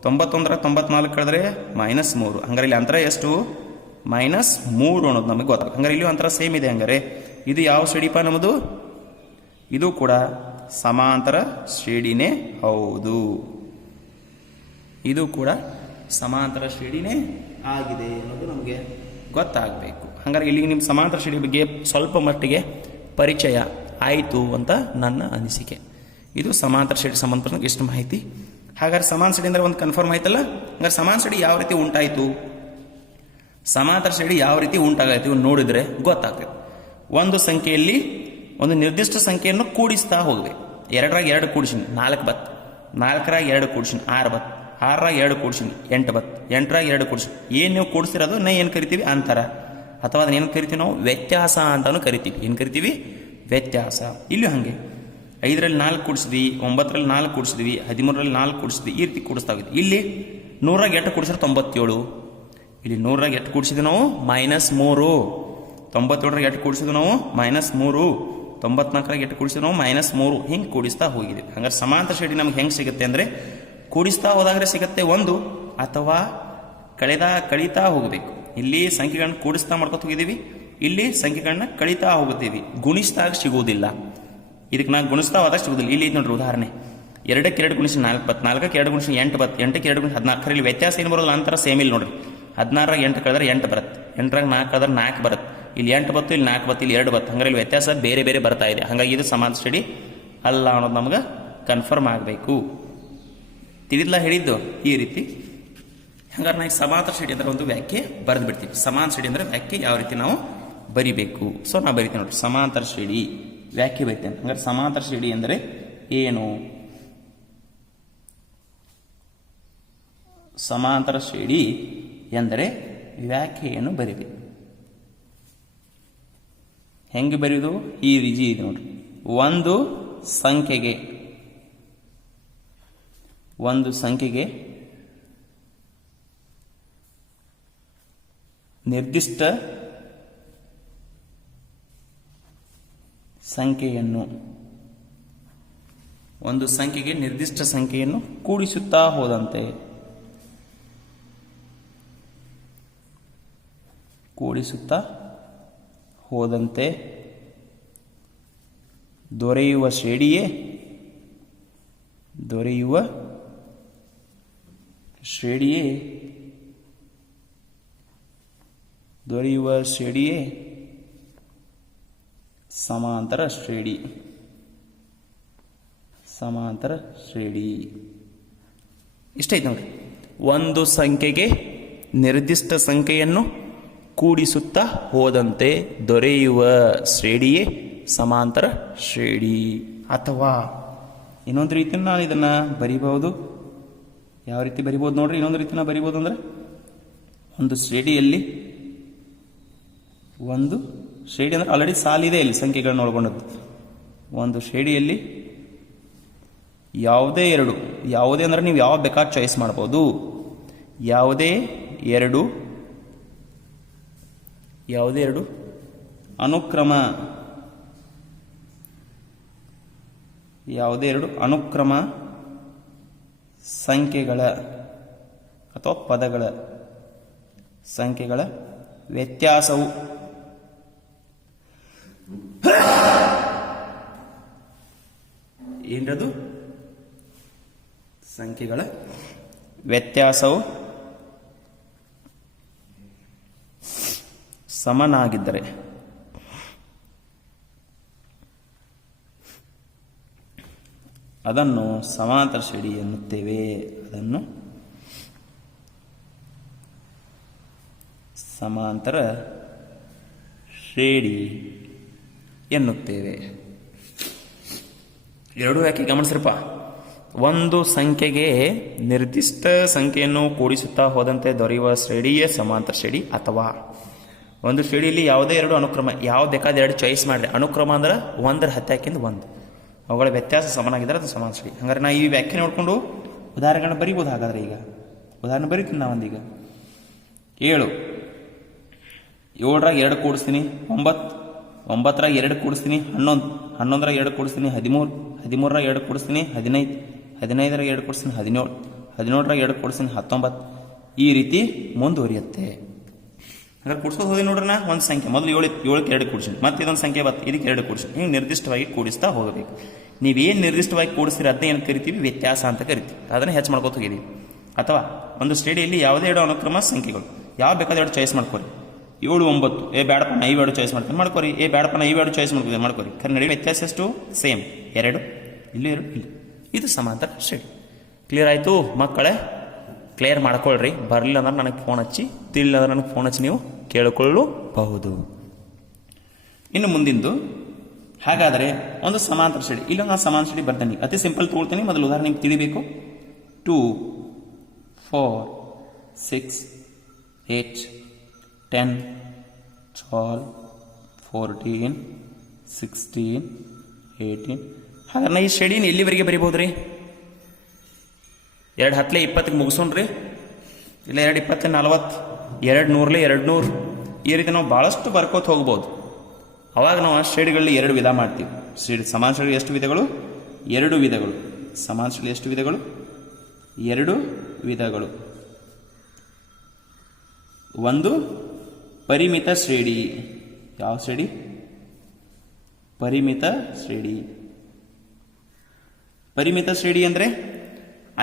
91ರಲ್ಲಿ 94 ಕಳೆದ್ರೆ -3. ಹಂಗಾರೆ ಇಲ್ಲಿ ಅಂತರ ಎಷ್ಟು? -3 ಅನ್ನೋದು ನಮಗೆ ಗೊತ್ತಾಗ. ಹಂಗಾರೆ ಇಲ್ಲೂ ಅಂತರ ಸೇಮ್ ಇದೆ. ಹಂಗಾರೆ ಇದು ಯಾವ ಶ್ರೇಣಿಪ ನಮ್ಮದು? ಇದು ಕೂಡ ಸಮಾಂತರ ಶ್ರೇಣಿನೇ ಹೌದು. ಇದು ಕೂಡ ಸಮಾಂತರ ಶ್ರೇಣಿನೇ ಆಗಿದೆ ಅನ್ನೋದು ನಮಗೆ ಗೊತ್ತಾಗಬೇಕು. ಹಾಗಾದ್ರೆ ಇಲ್ಲಿಗೆ ನಿಮ್ಮ ಸಮಾಂತರ ಶ್ರೇಣಿ ಬಗ್ಗೆ ಸ್ವಲ್ಪ ಮಟ್ಟಿಗೆ ಪರಿಚಯ ಆಯಿತು ಅಂತ ನನ್ನ ಅನಿಸಿಕೆ. ಇದು ಸಮಾಂತರ ಶ್ರೇಣಿ ಸಂಬಂಧಪಟ್ಟ ಎಷ್ಟು ಮಾಹಿತಿ. ಹಾಗಾದ್ರೆ ಸಮಾನ ಶ್ರೇಣಿ ಅಂದರೆ ಒಂದು ಕನ್ಫರ್ಮ್ ಆಯ್ತಲ್ಲ. ಹಾಗಾದ್ರೆ ಸಮಾನ ಶ್ರೇಣಿ ಯಾವ ರೀತಿ ಉಂಟಾಯಿತು, ಸಮಾಂತರ ಶ್ರೇಣಿ ಯಾವ ರೀತಿ ಉಂಟಾಗೈತಿ ನೋಡಿದ್ರೆ ಗೊತ್ತಾಗ್ತದೆ. ಒಂದು ಸಂಖ್ಯೆಯಲ್ಲಿ ಒಂದು ನಿರ್ದಿಷ್ಟ ಸಂಖ್ಯೆಯನ್ನು ಕೂಡಿಸ್ತಾ ಹೋಗಬೇಕು. 2ರಾಗ 2 ಕೂಡಿಸಿನಿ 4 ಬತ್ತು, 4ರಾಗ 2 ಕೂಡಿಸಿನಿ 6 ಬತ್ತು, 6ರಾಗ 2 ಕೂಡಿಸಿನಿ 8 ಬತ್ತು, 8ರಾಗ 2 ಕೂಡಿಸಿನಿ. ಏನು ನೀವು ಕೂಡಿಸಿರೋದು ನಾ ಏನು ಕರಿತೀವಿ? ಅಂತರ, ಅಥವಾ ಅದನ್ನ ಏನು ಕರಿತೀವಿ ನಾವು? ವ್ಯತ್ಯಾಸ ಅಂತಾನು ಕರಿತೀವಿ. ಏನು ಕರಿತೀವಿ? ವ್ಯತ್ಯಾಸ. ಇಲ್ಲೂ ಹಾಗೆ 5ರಲ್ಲಿ 4 ಕೂಡಿಸಿದ್ವಿ, 9ರಲ್ಲಿ 4 ಕೂಡಿಸಿದ್ವಿ, 13ರಲ್ಲಿ 4 ಕೂಡಿಸಿದ್ವಿ. ಈ ರೀತಿ ಕೂಡಿಸ್ತಾ ಹೋಗಿದ್ವಿ. ಇಲ್ಲಿ 100ರಾಗ 8 ಕೂಡಿಸಿದ್ರೆ 97. ಇಲ್ಲಿ 100ರಾಗ 8 ಕೂಡಿಸಿದ್ವಿ ನಾವು -3. 97ರಾಗ 8 ಕೂಡಿಸಿದ್ವಿ ನಾವು -3. 94ರಾಗ 8 ಕೂಡಿಸಿದ್ವಿ ನಾವು -3. ಹಿಂಗೆ ಕೂಡಿಸ್ತಾ ಹೋಗಿದ್ವಿ. ಹಂಗಾರೆ ಸಮಾಂತರ ಶ್ರೇಣಿ ನಮ್ಗೆ ಹೆಂಗೆ ಸಿಗುತ್ತೆ ಅಂದರೆ ಕೂಡಿಸ್ತಾ ಹೋದಾಗ್ರೆ ಸಿಗುತ್ತೆ 1, ಅಥವಾ ಕಳೀತಾ ಹೋಗಬೇಕು. ಇಲ್ಲಿ ಸಂಖ್ಯೆಗಳನ್ನ ಕೂಡಿಸ್ತಾ ಮಾಡ್ಕೊತ ಹೋಗಿದ್ದೀವಿ, ಇಲ್ಲಿ ಸಂಖ್ಯೆಗಳನ್ನ ಕಳೀತಾ ಹೋಗುತ್ತೀವಿ. ಗುಣಿಸಿದಾಗ ಸಿಗುವುದಿಲ್ಲ. ಇದಕ್ಕೆ ನಾನು ಗುಣಿಸ್ತಾ ಹೋದಾಗ ಸಿಗುವುದಿಲ್ಲ. ಇಲ್ಲಿ ನೋಡ್ರಿ ಉದಾಹರಣೆ, 2ಕ್ಕೆ 2 ಗುಣಿಸಿ 4 ಬತ್ತು, 4ಕ್ಕೆ 2 ಗುಣಿಸಿ 8 ಬತ್ತು, 8ಕ್ಕೆ 2 ಗುಣಿಸಿ 14. ಇಲ್ಲಿ ವ್ಯತ್ಯಾಸ ಏನು ಬರೋದಿಲ್ಲ, ಅಂತರ ಸೇಮ್ ಇಲ್ಲ ನೋಡ್ರಿ. 16ರಾಗ 8 ಕಳೆದ್ರೆ 8 ಬರುತ್ತೆ, 8ರಾಗ 4 ಕಳೆದ್ರೆ 4 ಬರುತ್ತೆ. ಇಲ್ಲಿ 8 ಬತ್ತು, ಇಲ್ಲಿ 4 ಬತ್ತು, ಇಲ್ಲಿ 2 ಬತ್ತು. ಹಂಗಾರೆ ಇಲ್ಲಿ ವ್ಯತ್ಯಾಸ ಬೇರೆ ಬೇರೆ ಬರ್ತಾ ಇದೆ. ಹಾಗಾಗಿ ಇದು ಸಮಾಂತರ ಶ್ರೇಣಿ ಅಲ್ಲ ಅನ್ನೋದು ನಮ್ಗೆ ಕನ್ಫರ್ಮ್ ಆಗಬೇಕು. ತಿಳಿದ್ಲ ಹೇಳಿದ್ದು ಈ ರೀತಿ. ಹಂಗಾರೆ ನಾವು ಸಮಾಂತರ ಶ್ರೇಣಿ ಅಂದ್ರೆ ಒಂದು ವ್ಯಾಖ್ಯೆ ಬರೆದು ಬಿಡ್ತೀವಿ. ಸಮಾಂತರ ಶ್ರೇಣಿ ಅಂದ್ರೆ ವ್ಯಾಖ್ಯೆ ಯಾವ ರೀತಿ ನಾವು ಬರಿಬೇಕು. ಸೊ ನಾ ಬರಿತೀನಿ ನೋಡ್ರಿ, ಸಮಾಂತರ ಶ್ರೇಣಿ ವ್ಯಾಖ್ಯೆ ಬರಿತೇನೆ. ಹಂಗಾರೆ ಸಮಾಂತರ ಶ್ರೇಣಿ ಅಂದರೆ ಏನು? ಸಮಾಂತರ ಶ್ರೇಣಿ ಎಂದರೆ ವ್ಯಾಖ್ಯೆಯನ್ನು ಬರಿಬೇಕು. ಹೆಂಗೆ ಬರೆಯುವುದು? ಈ ರೀತಿ ಇದೆ ನೋಡ್ರಿ. ಒಂದು ಸಂಖ್ಯೆಗೆ ನಿರ್ದಿಷ್ಟ ಸಂಖ್ಯೆಯನ್ನು ಕೂಡಿಸುತ್ತಾ ಹೋದಂತೆ ದೊರೆಯುವ ಶ್ರೇಣಿಯೇ ಸಮಾಂತರ ಶ್ರೇಣಿ. ಇಷ್ಟೈತೆ ನೋಡಿ. ಒಂದು ಸಂಖ್ಯೆಗೆ ನಿರ್ದಿಷ್ಟ ಸಂಖ್ಯೆಯನ್ನು ಕೂಡಿಸುತ್ತಾ ಹೋದಂತೆ ದೊರೆಯುವ ಶ್ರೇಣಿಯೇ ಸಮಾಂತರ ಶ್ರೇಣಿ. ಅಥವಾ ಇನ್ನೊಂದು ರೀತಿ ನಾನು ಇದನ್ನ ಬರಿಬಹುದು. ಯಾವ ರೀತಿ ಬರಿಬಹುದು ನೋಡ್ರಿ? ಇನ್ನೊಂದು ರೀತಿ ನಾವು ಬರಿಬಹುದು ಅಂದ್ರೆ, ಒಂದು ಶ್ರೇಣಿಯಲ್ಲಿ ಶ್ರೇಣಿ ಅಂದ್ರೆ ಆಲ್ರೆಡಿ ಸಾಲಿದೆ, ಇಲ್ಲಿ ಸಂಖ್ಯೆಗಳನ್ನ ಒಳಗೊಂಡದ್ದು. ಒಂದು ಶ್ರೇಣಿಯಲ್ಲಿ ಯಾವುದೇ ಅಂದ್ರೆ ನೀವು ಯಾವ ಬೇಕಾದ ಚಾಯ್ಸ್ ಮಾಡ್ಬೋದು. ಯಾವುದೇ ಎರಡು ಅನುಕ್ರಮ ಸಂಖ್ಯೆಗಳ ಅಥವಾ ಪದಗಳ ಸಂಖ್ಯೆಗಳ ವ್ಯತ್ಯಾಸವು ಏನದು? ಸಂಖ್ಯೆಗಳ ವ್ಯತ್ಯಾಸವು ಸಮನಾಗಿದ್ದರೆ ಅದನ್ನು ಸಮಾಂತರ ಶ್ರೇಣಿ ಎನ್ನುತ್ತೇವೆ. ಸಮಾಂತರ ಶ್ರೇಣಿ ಎನ್ನುತ್ತೇವೆ. ಎರಡು ಯಾಕೆ ಗಮನಿಸ್ರಪ್ಪ? ಒಂದು ಸಂಖ್ಯೆಗೆ ನಿರ್ದಿಷ್ಟ ಸಂಖ್ಯೆಯನ್ನು ಕೂಡಿಸುತ್ತಾ ಹೋದಂತೆ ದೊರೆಯುವ ಶ್ರೇಣಿಯೇ ಸಮಾಂತರ ಶ್ರೇಣಿ. ಅಥವಾ ಒಂದು ಶ್ರೇಣಿಯಲ್ಲಿ ಯಾವುದೇ ಎರಡು ಅನುಕ್ರಮ, ಯಾವ ಬೇಕಾದ ಎರಡು ಚಾಯ್ಸ್ ಮಾಡಿರಿ. ಅನುಕ್ರಮ ಅಂದ್ರೆ ಒಂದರ ಹತ್ತೆ ಹಾಕಿಂದ ಒಂದು, ಅವುಗಳ ವ್ಯತ್ಯಾಸ ಸಮನಾಗಿದ್ದರೆ ಅದು ಸಮಾನ ಶ್ರೇಣಿ. ಹಂಗಾರೆ ನಾ ಈ ವ್ಯಾಖ್ಯೆ ನೋಡಿಕೊಂಡು ಉದಾಹರಣೆಗಳನ್ನ ಬರೀಬೋದು. ಹಾಗಾದ್ರೆ ಈಗ ಉದಾಹರಣೆ ಬರೀತೀನಿ ನಾವೊಂದೀಗ. 7 7ರಾಗ 2 ಕೂಡಿಸ್ತೀನಿ 9, 9ರಾಗ 2 ಕೂಡಿಸ್ತೀನಿ 11, 11ರಾಗ 2 ಕೂಡಿಸ್ತೀನಿ 13, 13ರಾಗ 2 ಕೂಡಿಸ್ತೀನಿ 15, 15ರಾಗ 2 ಕೂಡಿಸ್ತೀನಿ 17, 17ರಾಗ 2 ಕೂಡಿಸ್ತೀನಿ 19. ಈ ರೀತಿ ಮುಂದುವರಿಯುತ್ತೆ. ಹಾಗಾದ್ರೆ ಕೂಡಿಸೋದು ಹೋಗಿ ನೋಡ್ರಿ, ನಾ ಒಂದು ಸಂಖ್ಯೆ ಮೊದಲು 7ಕ್ಕೆ 2 ಕೂಡಿಸ್ತೀನಿ, ಮತ್ತೆ ಇದೊಂದು ಸಂಖ್ಯೆ ಬರ್ತದೆ, ಇದಕ್ಕೆ 2 ಕೂಡಿಸ್ತೀನಿ. ಹಿಂಗೆ ನಿರ್ದಿಷ್ಟವಾಗಿ ಕೂಡಿಸ್ತಾ ಹೋಗಬೇಕು. ನೀವೇನು ನಿರ್ದಿಷ್ಟವಾಗಿ ಕೂಡಿಸ್ತೀರಿ ಅದನ್ನ ಏನು ಕರಿತೀವಿ? ವ್ಯತ್ಯಾಸ ಅಂತ ಕರಿತೀವಿ. ಅದನ್ನು ಹೆಚ್ಚು ಮಾಡ್ಕೋತ ಹೋಗಿದ್ದೀವಿ. ಅಥವಾ ಒಂದು ಶ್ರೇಣಿಯಲ್ಲಿ ಯಾವುದೇ ಎರಡು ಅನುಕ್ರಮ ಸಂಖ್ಯೆಗಳು, ಯಾವ ಬೇಕಾದ ಎರಡು ಚಾಯ್ಸ್ ಮಾಡ್ಕೊರಿ. 7 9 ಬೇಡಪ್ಪ ನಾ ಇವೆರಡು ಚಾಯ್ಸ್ ಮಾಡ್ತೀನಿ ಮಾಡ್ಕೊರಿ. ಬೇಡಪ್ಪ ನಾ ಇವೆರಡು ಚಾಯ್ಸ್ ಮಾಡ್ಕೊರಿ. ಖರೆ ನಡುವೆ ವ್ಯತ್ಯಾಸ ಎಷ್ಟು? ಸೇಮ್, 2 ಇಲ್ಲಿ 2 ಇಲ್ಲಿ. ಇದು ಸಮಾಂತರ ಶ್ರೇಣಿ. ಕ್ಲಿಯರ್ ಆಯಿತು ಮಕ್ಕಳೇ? ಕ್ಲಿಯರ್ ಮಾಡ್ಕೊಳ್ರಿ. ಬರಲಿಲ್ಲ ಅಂದ್ರೆ ನನಗೆ ಫೋನ್ ಹಚ್ಚಿ, ತಿಳಿಲ್ಲ ಅಂದ್ರೆ ನನಗೆ ಫೋನ್ ಹಚ್ಚಿ ನೀವು ಕೇಳಿಕೊಳ್ಳಬಹುದು. ಇನ್ನು ಮುಂದಿಂದು, ಹಾಗಾದರೆ ಒಂದು ಸಮಾಂತರ ಶ್ರೇಣಿ. ಇಲ್ಲ ನಾನು ಸಮಾನ ಶ್ರೇಣಿ ಬರ್ತೀನಿ, ಅತಿ ಸಿಂಪಲ್ ತೊಗೊಳ್ತೀನಿ. ಮೊದಲು ಉದಾಹರಣೆ ನಿಮ್ಗೆ ತಿಳಿಬೇಕು. 2 4 6 8 10 12 14 16 18. ಹಾಗಾದ್ರೆ ನಾ ಈ ಶ್ರೇಣಿನ ಎಲ್ಲಿವರೆಗೆ ಬರಿಬೋದು ರೀ? 2 10 20ಕ್ಕೆ ಮುಗಿಸೋಣ್ರಿ. ಇಲ್ಲ 2 20 40, 2 100 200, ಈ ರೀತಿ ನಾವು ಭಾಳಷ್ಟು ಬರ್ಕೋತ ಹೋಗ್ಬೋದು. ಅವಾಗ ನಾವು ಶ್ರೇಣಿಗಳಲ್ಲಿ 2 ವಿಧ ಮಾಡ್ತೀವಿ. ಸಮಾನ ಶ್ರೇಣಿ ಎಷ್ಟು ವಿಧಗಳು? 2 ವಿಧಗಳು. ಸಮಾನ ಶ್ರೇಣಿ ಎಷ್ಟು ವಿಧಗಳು? 2 ವಿಧಗಳು. ಒಂದು ಪರಿಮಿತ ಶ್ರೇಣಿ. ಯಾವ ಶ್ರೇಣಿ? ಪರಿಮಿತ ಶ್ರೇಣಿ. ಪರಿಮಿತ ಶ್ರೇಣಿ ಅಂದರೆ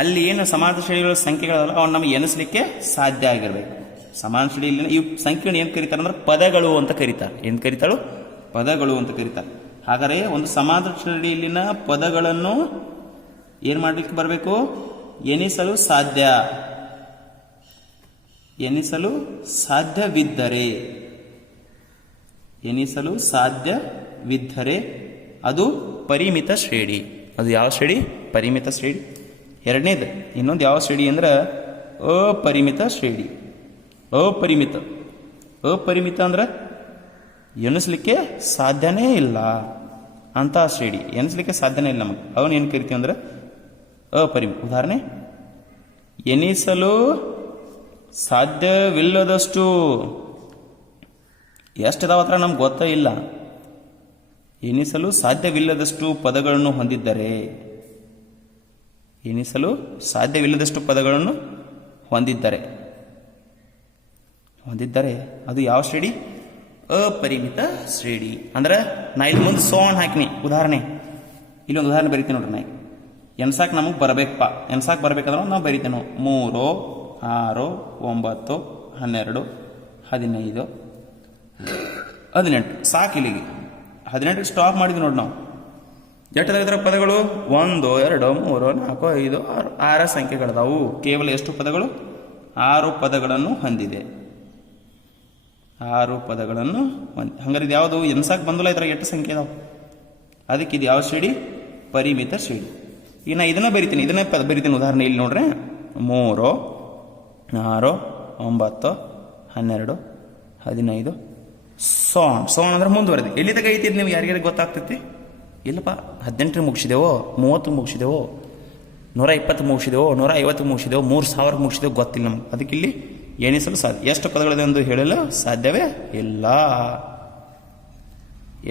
ಅಲ್ಲಿ ಏನು ಸಮಾನ ಶ್ರೇಣಿಗಳ ಸಂಖ್ಯೆಗಳಲ್ಲ ಅವನ್ನ ನಮಗೆ ಎನಿಸ್ಲಿಕ್ಕೆ ಸಾಧ್ಯ ಆಗಿರಬೇಕು. ಸಮಾನ ಶ್ರೇಣಿಯಲ್ಲಿ ಈ ಸಂಖ್ಯೆಗಳನ್ನ ಏನು ಕರೀತಾರೆ ಅಂದ್ರೆ ಪದಗಳು ಅಂತ ಕರೀತಾರೆ. ಏನು ಕರೀತಾಳು? ಪದಗಳು ಅಂತ ಕರೀತಾರೆ. ಹಾಗಾದರೆ ಒಂದು ಸಮಾನ ಶ್ರೇಣಿಯಲ್ಲಿನ ಪದಗಳನ್ನು ಏನು ಮಾಡಲಿಕ್ಕೆ ಬರಬೇಕು? ಎಣಿಸಲು ಸಾಧ್ಯ. ಎಣಿಸಲು ಸಾಧ್ಯವಿದ್ದರೆ, ಎಣಿಸಲು ಸಾಧ್ಯವಿದ್ದರೆ ಅದು ಪರಿಮಿತ ಶ್ರೇಣಿ. ಅದು ಯಾವ ಶ್ರೇಣಿ? ಪರಿಮಿತ ಶ್ರೇಣಿ. ಎರಡನೇದು ಇನ್ನೊಂದು ಯಾವ ಶ್ರೇಣಿ ಅಂದ್ರೆ ಅಪರಿಮಿತ ಶ್ರೇಣಿ. ಅಪರಿಮಿತ. ಅಪರಿಮಿತ ಅಂದ್ರೆ ಎಣಿಸ್ಲಿಕ್ಕೆ ಸಾಧ್ಯನೇ ಇಲ್ಲ ಅಂತ ಶ್ರೇಣಿ. ಎಣಿಸ್ಲಿಕ್ಕೆ ಸಾಧ್ಯನೇ ಇಲ್ಲ ನಮಗೆ. ಅವನು ಏನು ಕರಿತೀವಿ ಅಂದ್ರೆ ಅಪರಿಮಿತ. ಉದಾಹರಣೆ, ಎಣಿಸಲು ಸಾಧ್ಯವಿಲ್ಲದಷ್ಟು. ಎಷ್ಟಿದಾವ ಹತ್ರ ನಮ್ಗೆ ಗೊತ್ತೇ ಇಲ್ಲ. ಎಣಿಸಲು ಸಾಧ್ಯವಿಲ್ಲದಷ್ಟು ಪದಗಳನ್ನು ಹೊಂದಿದ್ದರೆ, ಎಣಿಸಲು ಸಾಧ್ಯವಿಲ್ಲದಷ್ಟು ಪದಗಳನ್ನು ಹೊಂದಿದ್ದರೆ ಅದು ಯಾವ ಶ್ರೇಣಿ? ಅಪರಿಮಿತ ಶ್ರೇಣಿ. ಅಂದ್ರೆ ನಾ ಇಲ್ಲಿ ಮುಂದೆ ಸೋನ್ ಹಾಕಿನಿ. ಉದಾಹರಣೆ, ಇಲ್ಲೊಂದು ಉದಾಹರಣೆ ಬರಿತೀನಿ ನೋಡ್ರಿ. ನಾ ಎನ್ಸಾಕ್ ನಮಗೆ ಬರಬೇಕಪ್ಪ. ಎನ್ಸಾಕ್ ಬರ್ಬೇಕಂದ್ರೆ ನಾವು ಬರಿತೇನೆ 3 6 9 12 15 18. ಸಾಕು ಇಲ್ಲಿಗೆ 18ಕ್ಕೆ ಸ್ಟಾಪ್ ಮಾಡಿದ್ವಿ ನೋಡಿ. ನಾವು ಎಷ್ಟದಾಗಿದ್ರೆ ಪದಗಳು? 1 2 3 4 5 6 6 ಸಂಖ್ಯೆಗಳದಾವು. ಕೇವಲ ಎಷ್ಟು ಪದಗಳು? 6 ಪದಗಳನ್ನು ಹೊಂದಿದೆ. 6 ಪದಗಳನ್ನು ಹಂಗಾರೆ ಇದು ಯಾವುದು? ಎನ್ಸಾಕ್ ಬಂದಿಲ್ಲ. ಇದ್ರಾಗ 8 ಸಂಖ್ಯೆ ಇದಾವೆ. ಅದಕ್ಕೆ ಇದು ಯಾವ ಶ್ರೇಣಿ? ಪರಿಮಿತ ಶ್ರೇಣಿ. ಈಗ ನಾ ಇದನ್ನ ಬರಿತೀನಿ, ಬರಿತೀನಿ. ಉದಾಹರಣೆ ಇಲ್ಲಿ ನೋಡ್ರಿ, 3 6 9 12 15 ಸೋನ್ ಅಂದ್ರೆ ಮುಂದುವರೆದಿ. ಎಲ್ಲಿ ತಗ ಐತಿ ನೀವು ಯಾರಿಗಾರಿಗೆ ಗೊತ್ತಾಗ್ತೈತಿ? ಇಲ್ಲಪ್ಪ 18 ಮುಗಿಸಿದೆವೋ, 30 ಮುಗಿಸಿದೆವೋ, 120 ಮುಗಿಸಿದೆವೋ, 150 ಮುಗಿಸಿದೆವೋ, 3000 ಮುಗಿಸಿದೆವೋ ಗೊತ್ತಿಲ್ಲ ನಮ್ಗೆ. ಅದಕ್ಕೆ ಇಲ್ಲಿ ಎಣಿಸಲು ಸಾಧ್ಯ. ಎಷ್ಟು ಪದಗಳಿದೆ ಎಂದು ಹೇಳಲು ಸಾಧ್ಯವೇ ಇಲ್ಲ.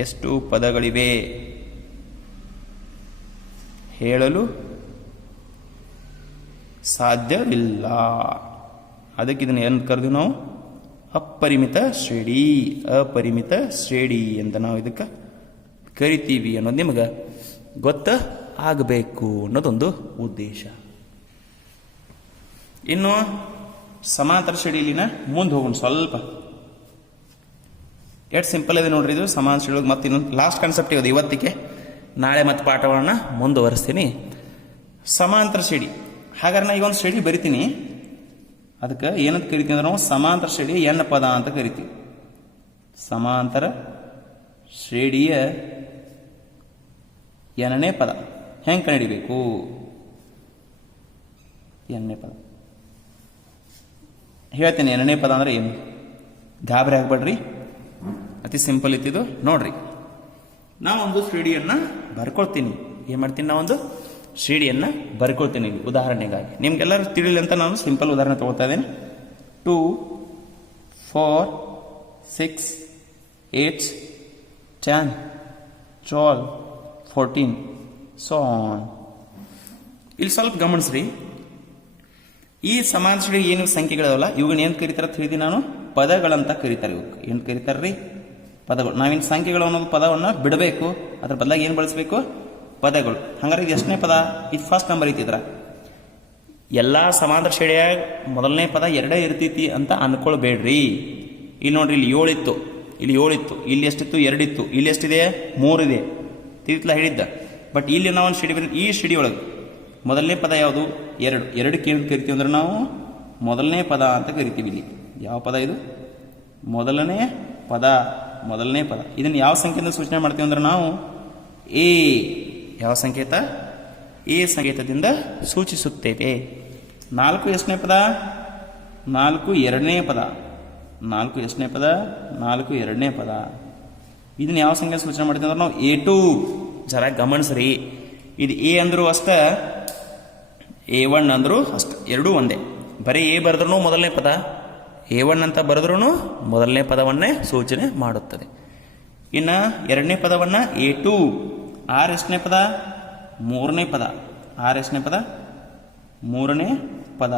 ಎಷ್ಟು ಪದಗಳಿವೆ ಹೇಳಲು ಸಾಧ್ಯವಿಲ್ಲ. ಅದಕ್ಕೆ ಇದನ್ನು ಏನು ಕರೆದು ನಾವು ಅಪರಿಮಿತ ಶ್ರೇಣಿ. ಅಪರಿಮಿತ ಶ್ರೇಣಿ ಅಂತ ನಾವು ಇದಕ್ಕೆ ಕರಿತೀವಿ ಅನ್ನೋದು ನಿಮಗೆ ಗೊತ್ತ ಆಗಬೇಕು ಅನ್ನೋದೊಂದು ಉದ್ದೇಶ. ಇನ್ನು ಸಮಾಂತರ ಶ್ರೇಣಿಯಲ್ಲಿನ ಮುಂದೆ ಹೋಗೋಣ. ಸ್ವಲ್ಪ ಎಷ್ಟು ಸಿಂಪಲ್ ಇದೆ ನೋಡ್ರಿ ಇದು ಸಮಾನ ಶ್ರೇಣಿ. ಮತ್ತೆ ಇನ್ನೊಂದು ಲಾಸ್ಟ್ ಕಾನ್ಸೆಪ್ಟ್ ಇದೆ ಇವತ್ತಿಗೆ. ನಾಳೆ ಮತ್ತೆ ಪಾಠವನ್ನು ಮುಂದುವರಿಸ್ತೀನಿ. ಸಮಾಂತರ ಶ್ರೇಣಿ. ಹಾಗಾದ್ರೆ ನಾ ಈಗ ಒಂದು ಶ್ರೇಣಿ ಬರಿತೀನಿ. ಅದಕ್ಕೆ ಏನಂತ ಕರಿತೀವಿ ಅಂದ್ರೆ ನಾವು ಸಮಾಂತರ ಶ್ರೇಣಿಯ ಎಣ್ಣ ಪದ ಅಂತ ಕರಿತೀವಿ. ಸಮಾಂತರ ಶ್ರೇಣಿಯ ಎಣ್ಣೆ ಪದ ಹೆಂಗೆ ಕಂಡುಹಿಡಿಬೇಕು? ಎನ್ನೇ ಪದ. ಹೇಳ್ತೀನಿ ಎರಡನೇ ಪದ ಅಂದ್ರೆ ಏನು, ಗಾಬರಿ ಆಗ್ಬೇಡ್ರಿ, ಅತಿ ಸಿಂಪಲ್ ಇತ್ತಿದು. ನೋಡ್ರಿ, ನಾವೊಂದು ಶ್ರೇಣಿಯನ್ನು ಬರ್ಕೊಳ್ತೀನಿ. ಏನು ಮಾಡ್ತೀನಿ, ನಾವೊಂದು ಶ್ರೇಣಿಯನ್ನು ಬರ್ಕೊಳ್ತೀನಿ ಉದಾಹರಣೆಗಾಗಿ. ನಿಮ್ಗೆಲ್ಲರೂ ತಿಳಿಲಿ ಅಂತ ನಾನು ಸಿಂಪಲ್ ಉದಾಹರಣೆ ತಗೋತಾ ಇದ್ದೇನೆ. 2, 4, 6, 8, 10, 12, 14 so on. ಇಲ್ಲಿ ಸ್ವಲ್ಪ ಗಮನಿಸ್ರಿ, ಈ ಸಮಾನ ಶ್ರೇಣಿ ಏನು ಸಂಖ್ಯೆಗಳಿದಾವಲ್ಲ ಇವುಗಳನ್ನ ಏನು ಕರೀತಾರೆ ತಿಳಿದಿ ನಾನು, ಪದಗಳಂತ ಕರೀತಾರೆ. ಇವಕ್ಕೆ ಏನು ಕರೀತಾರ್ರಿ, ಪದಗಳು. ನಾವಿನ್ ಸಂಖ್ಯೆಗಳು ಅನ್ನೋದು ಪದವನ್ನು ಬಿಡಬೇಕು, ಅದ್ರ ಬದಲಾಗಿ ಏನು ಬಳಸಬೇಕು, ಪದಗಳು. ಹಂಗಾರೆ ಇದು ಎಷ್ಟನೇ ಪದ, ಇದು ಫಸ್ಟ್ ನಂಬರ್ ಐತಿದ್ರ. ಎಲ್ಲ ಸಮಾಂತರ ಶ್ರೇಣಿಯಾಗ ಮೊದಲನೇ ಪದ ಎರಡೇ ಇರ್ತೈತಿ ಅಂತ ಅನ್ಕೊಳ್ಬೇಡ್ರಿ. ಇಲ್ಲಿ ನೋಡ್ರಿ, ಇಲ್ಲಿ 7 ಇತ್ತು, ಇಲ್ಲಿ 7 ಇತ್ತು, ಇಲ್ಲಿ ಎಷ್ಟಿತ್ತು, 2 ಇತ್ತು, ಇಲ್ಲಿ ಎಷ್ಟಿದೆ, 3 ಇದೆ, ತಿಳಿತ್ಲ ಹೇಳಿದ್ದ. ಬಟ್ ಇಲ್ಲಿ ನಾವು ಒಂದು ಶ್ರೇಣಿ ಬಂದ್ರೆ ಈ ಶ್ರೇಣಿ ಒಳಗೆ ಮೊದಲನೇ ಪದ ಯಾವುದು, 2. 2ಕ್ಕೆ ಏನು ಕರಿತೀವಿ ಅಂದ್ರೆ ನಾವು ಮೊದಲನೇ ಪದ ಅಂತ ಕರಿತೀವಿ. ಇಲ್ಲಿ ಯಾವ ಪದ ಇದು, ಮೊದಲನೇ ಪದ. ಮೊದಲನೇ ಪದ ಇದನ್ನು ಯಾವ ಸಂಖ್ಯೆಯಿಂದ ಸೂಚನೆ ಮಾಡ್ತೀವಿ ಅಂದ್ರೆ ನಾವು ಎ. ಯಾವ ಸಂಕೇತ, ಎ ಸಂಕೇತದಿಂದ ಸೂಚಿಸುತ್ತೇವೆ. 4 ಎಷ್ಟನೇ ಪದ, 4 ಎರಡನೇ ಪದ. 4 ಎಷ್ಟನೇ ಪದ, 4 ಎರಡನೇ ಪದ. ಇದನ್ನ ಯಾವ ಸಂಖ್ಯೆ ಸೂಚನೆ ಮಾಡ್ತೀವಿ ಅಂದ್ರೆ ನಾವು A2. ಜರ ಗಮನಿಸ್ರಿ, ಇದು ಎ ಅಂದ್ರು ಅಷ್ಟ, A1 ಅಂದ್ರು ಅಷ್ಟ, ಎರಡೂ ಒಂದೇ. ಬರೀ ಎ ಬರೆದ್ರೂ ಮೊದಲನೇ ಪದ, A1 ಅಂತ ಬರೆದ್ರೂ ಮೊದಲನೇ ಪದವನ್ನೇ ಸೂಚನೆ ಮಾಡುತ್ತದೆ. ಇನ್ನು ಎರಡನೇ ಪದವನ್ನ A2. 6 ಎಷ್ಟನೇ ಪದ, 3ನೇ ಪದ. 6 ಎಷ್ಟನೇ ಪದ, 3ನೇ ಪದ.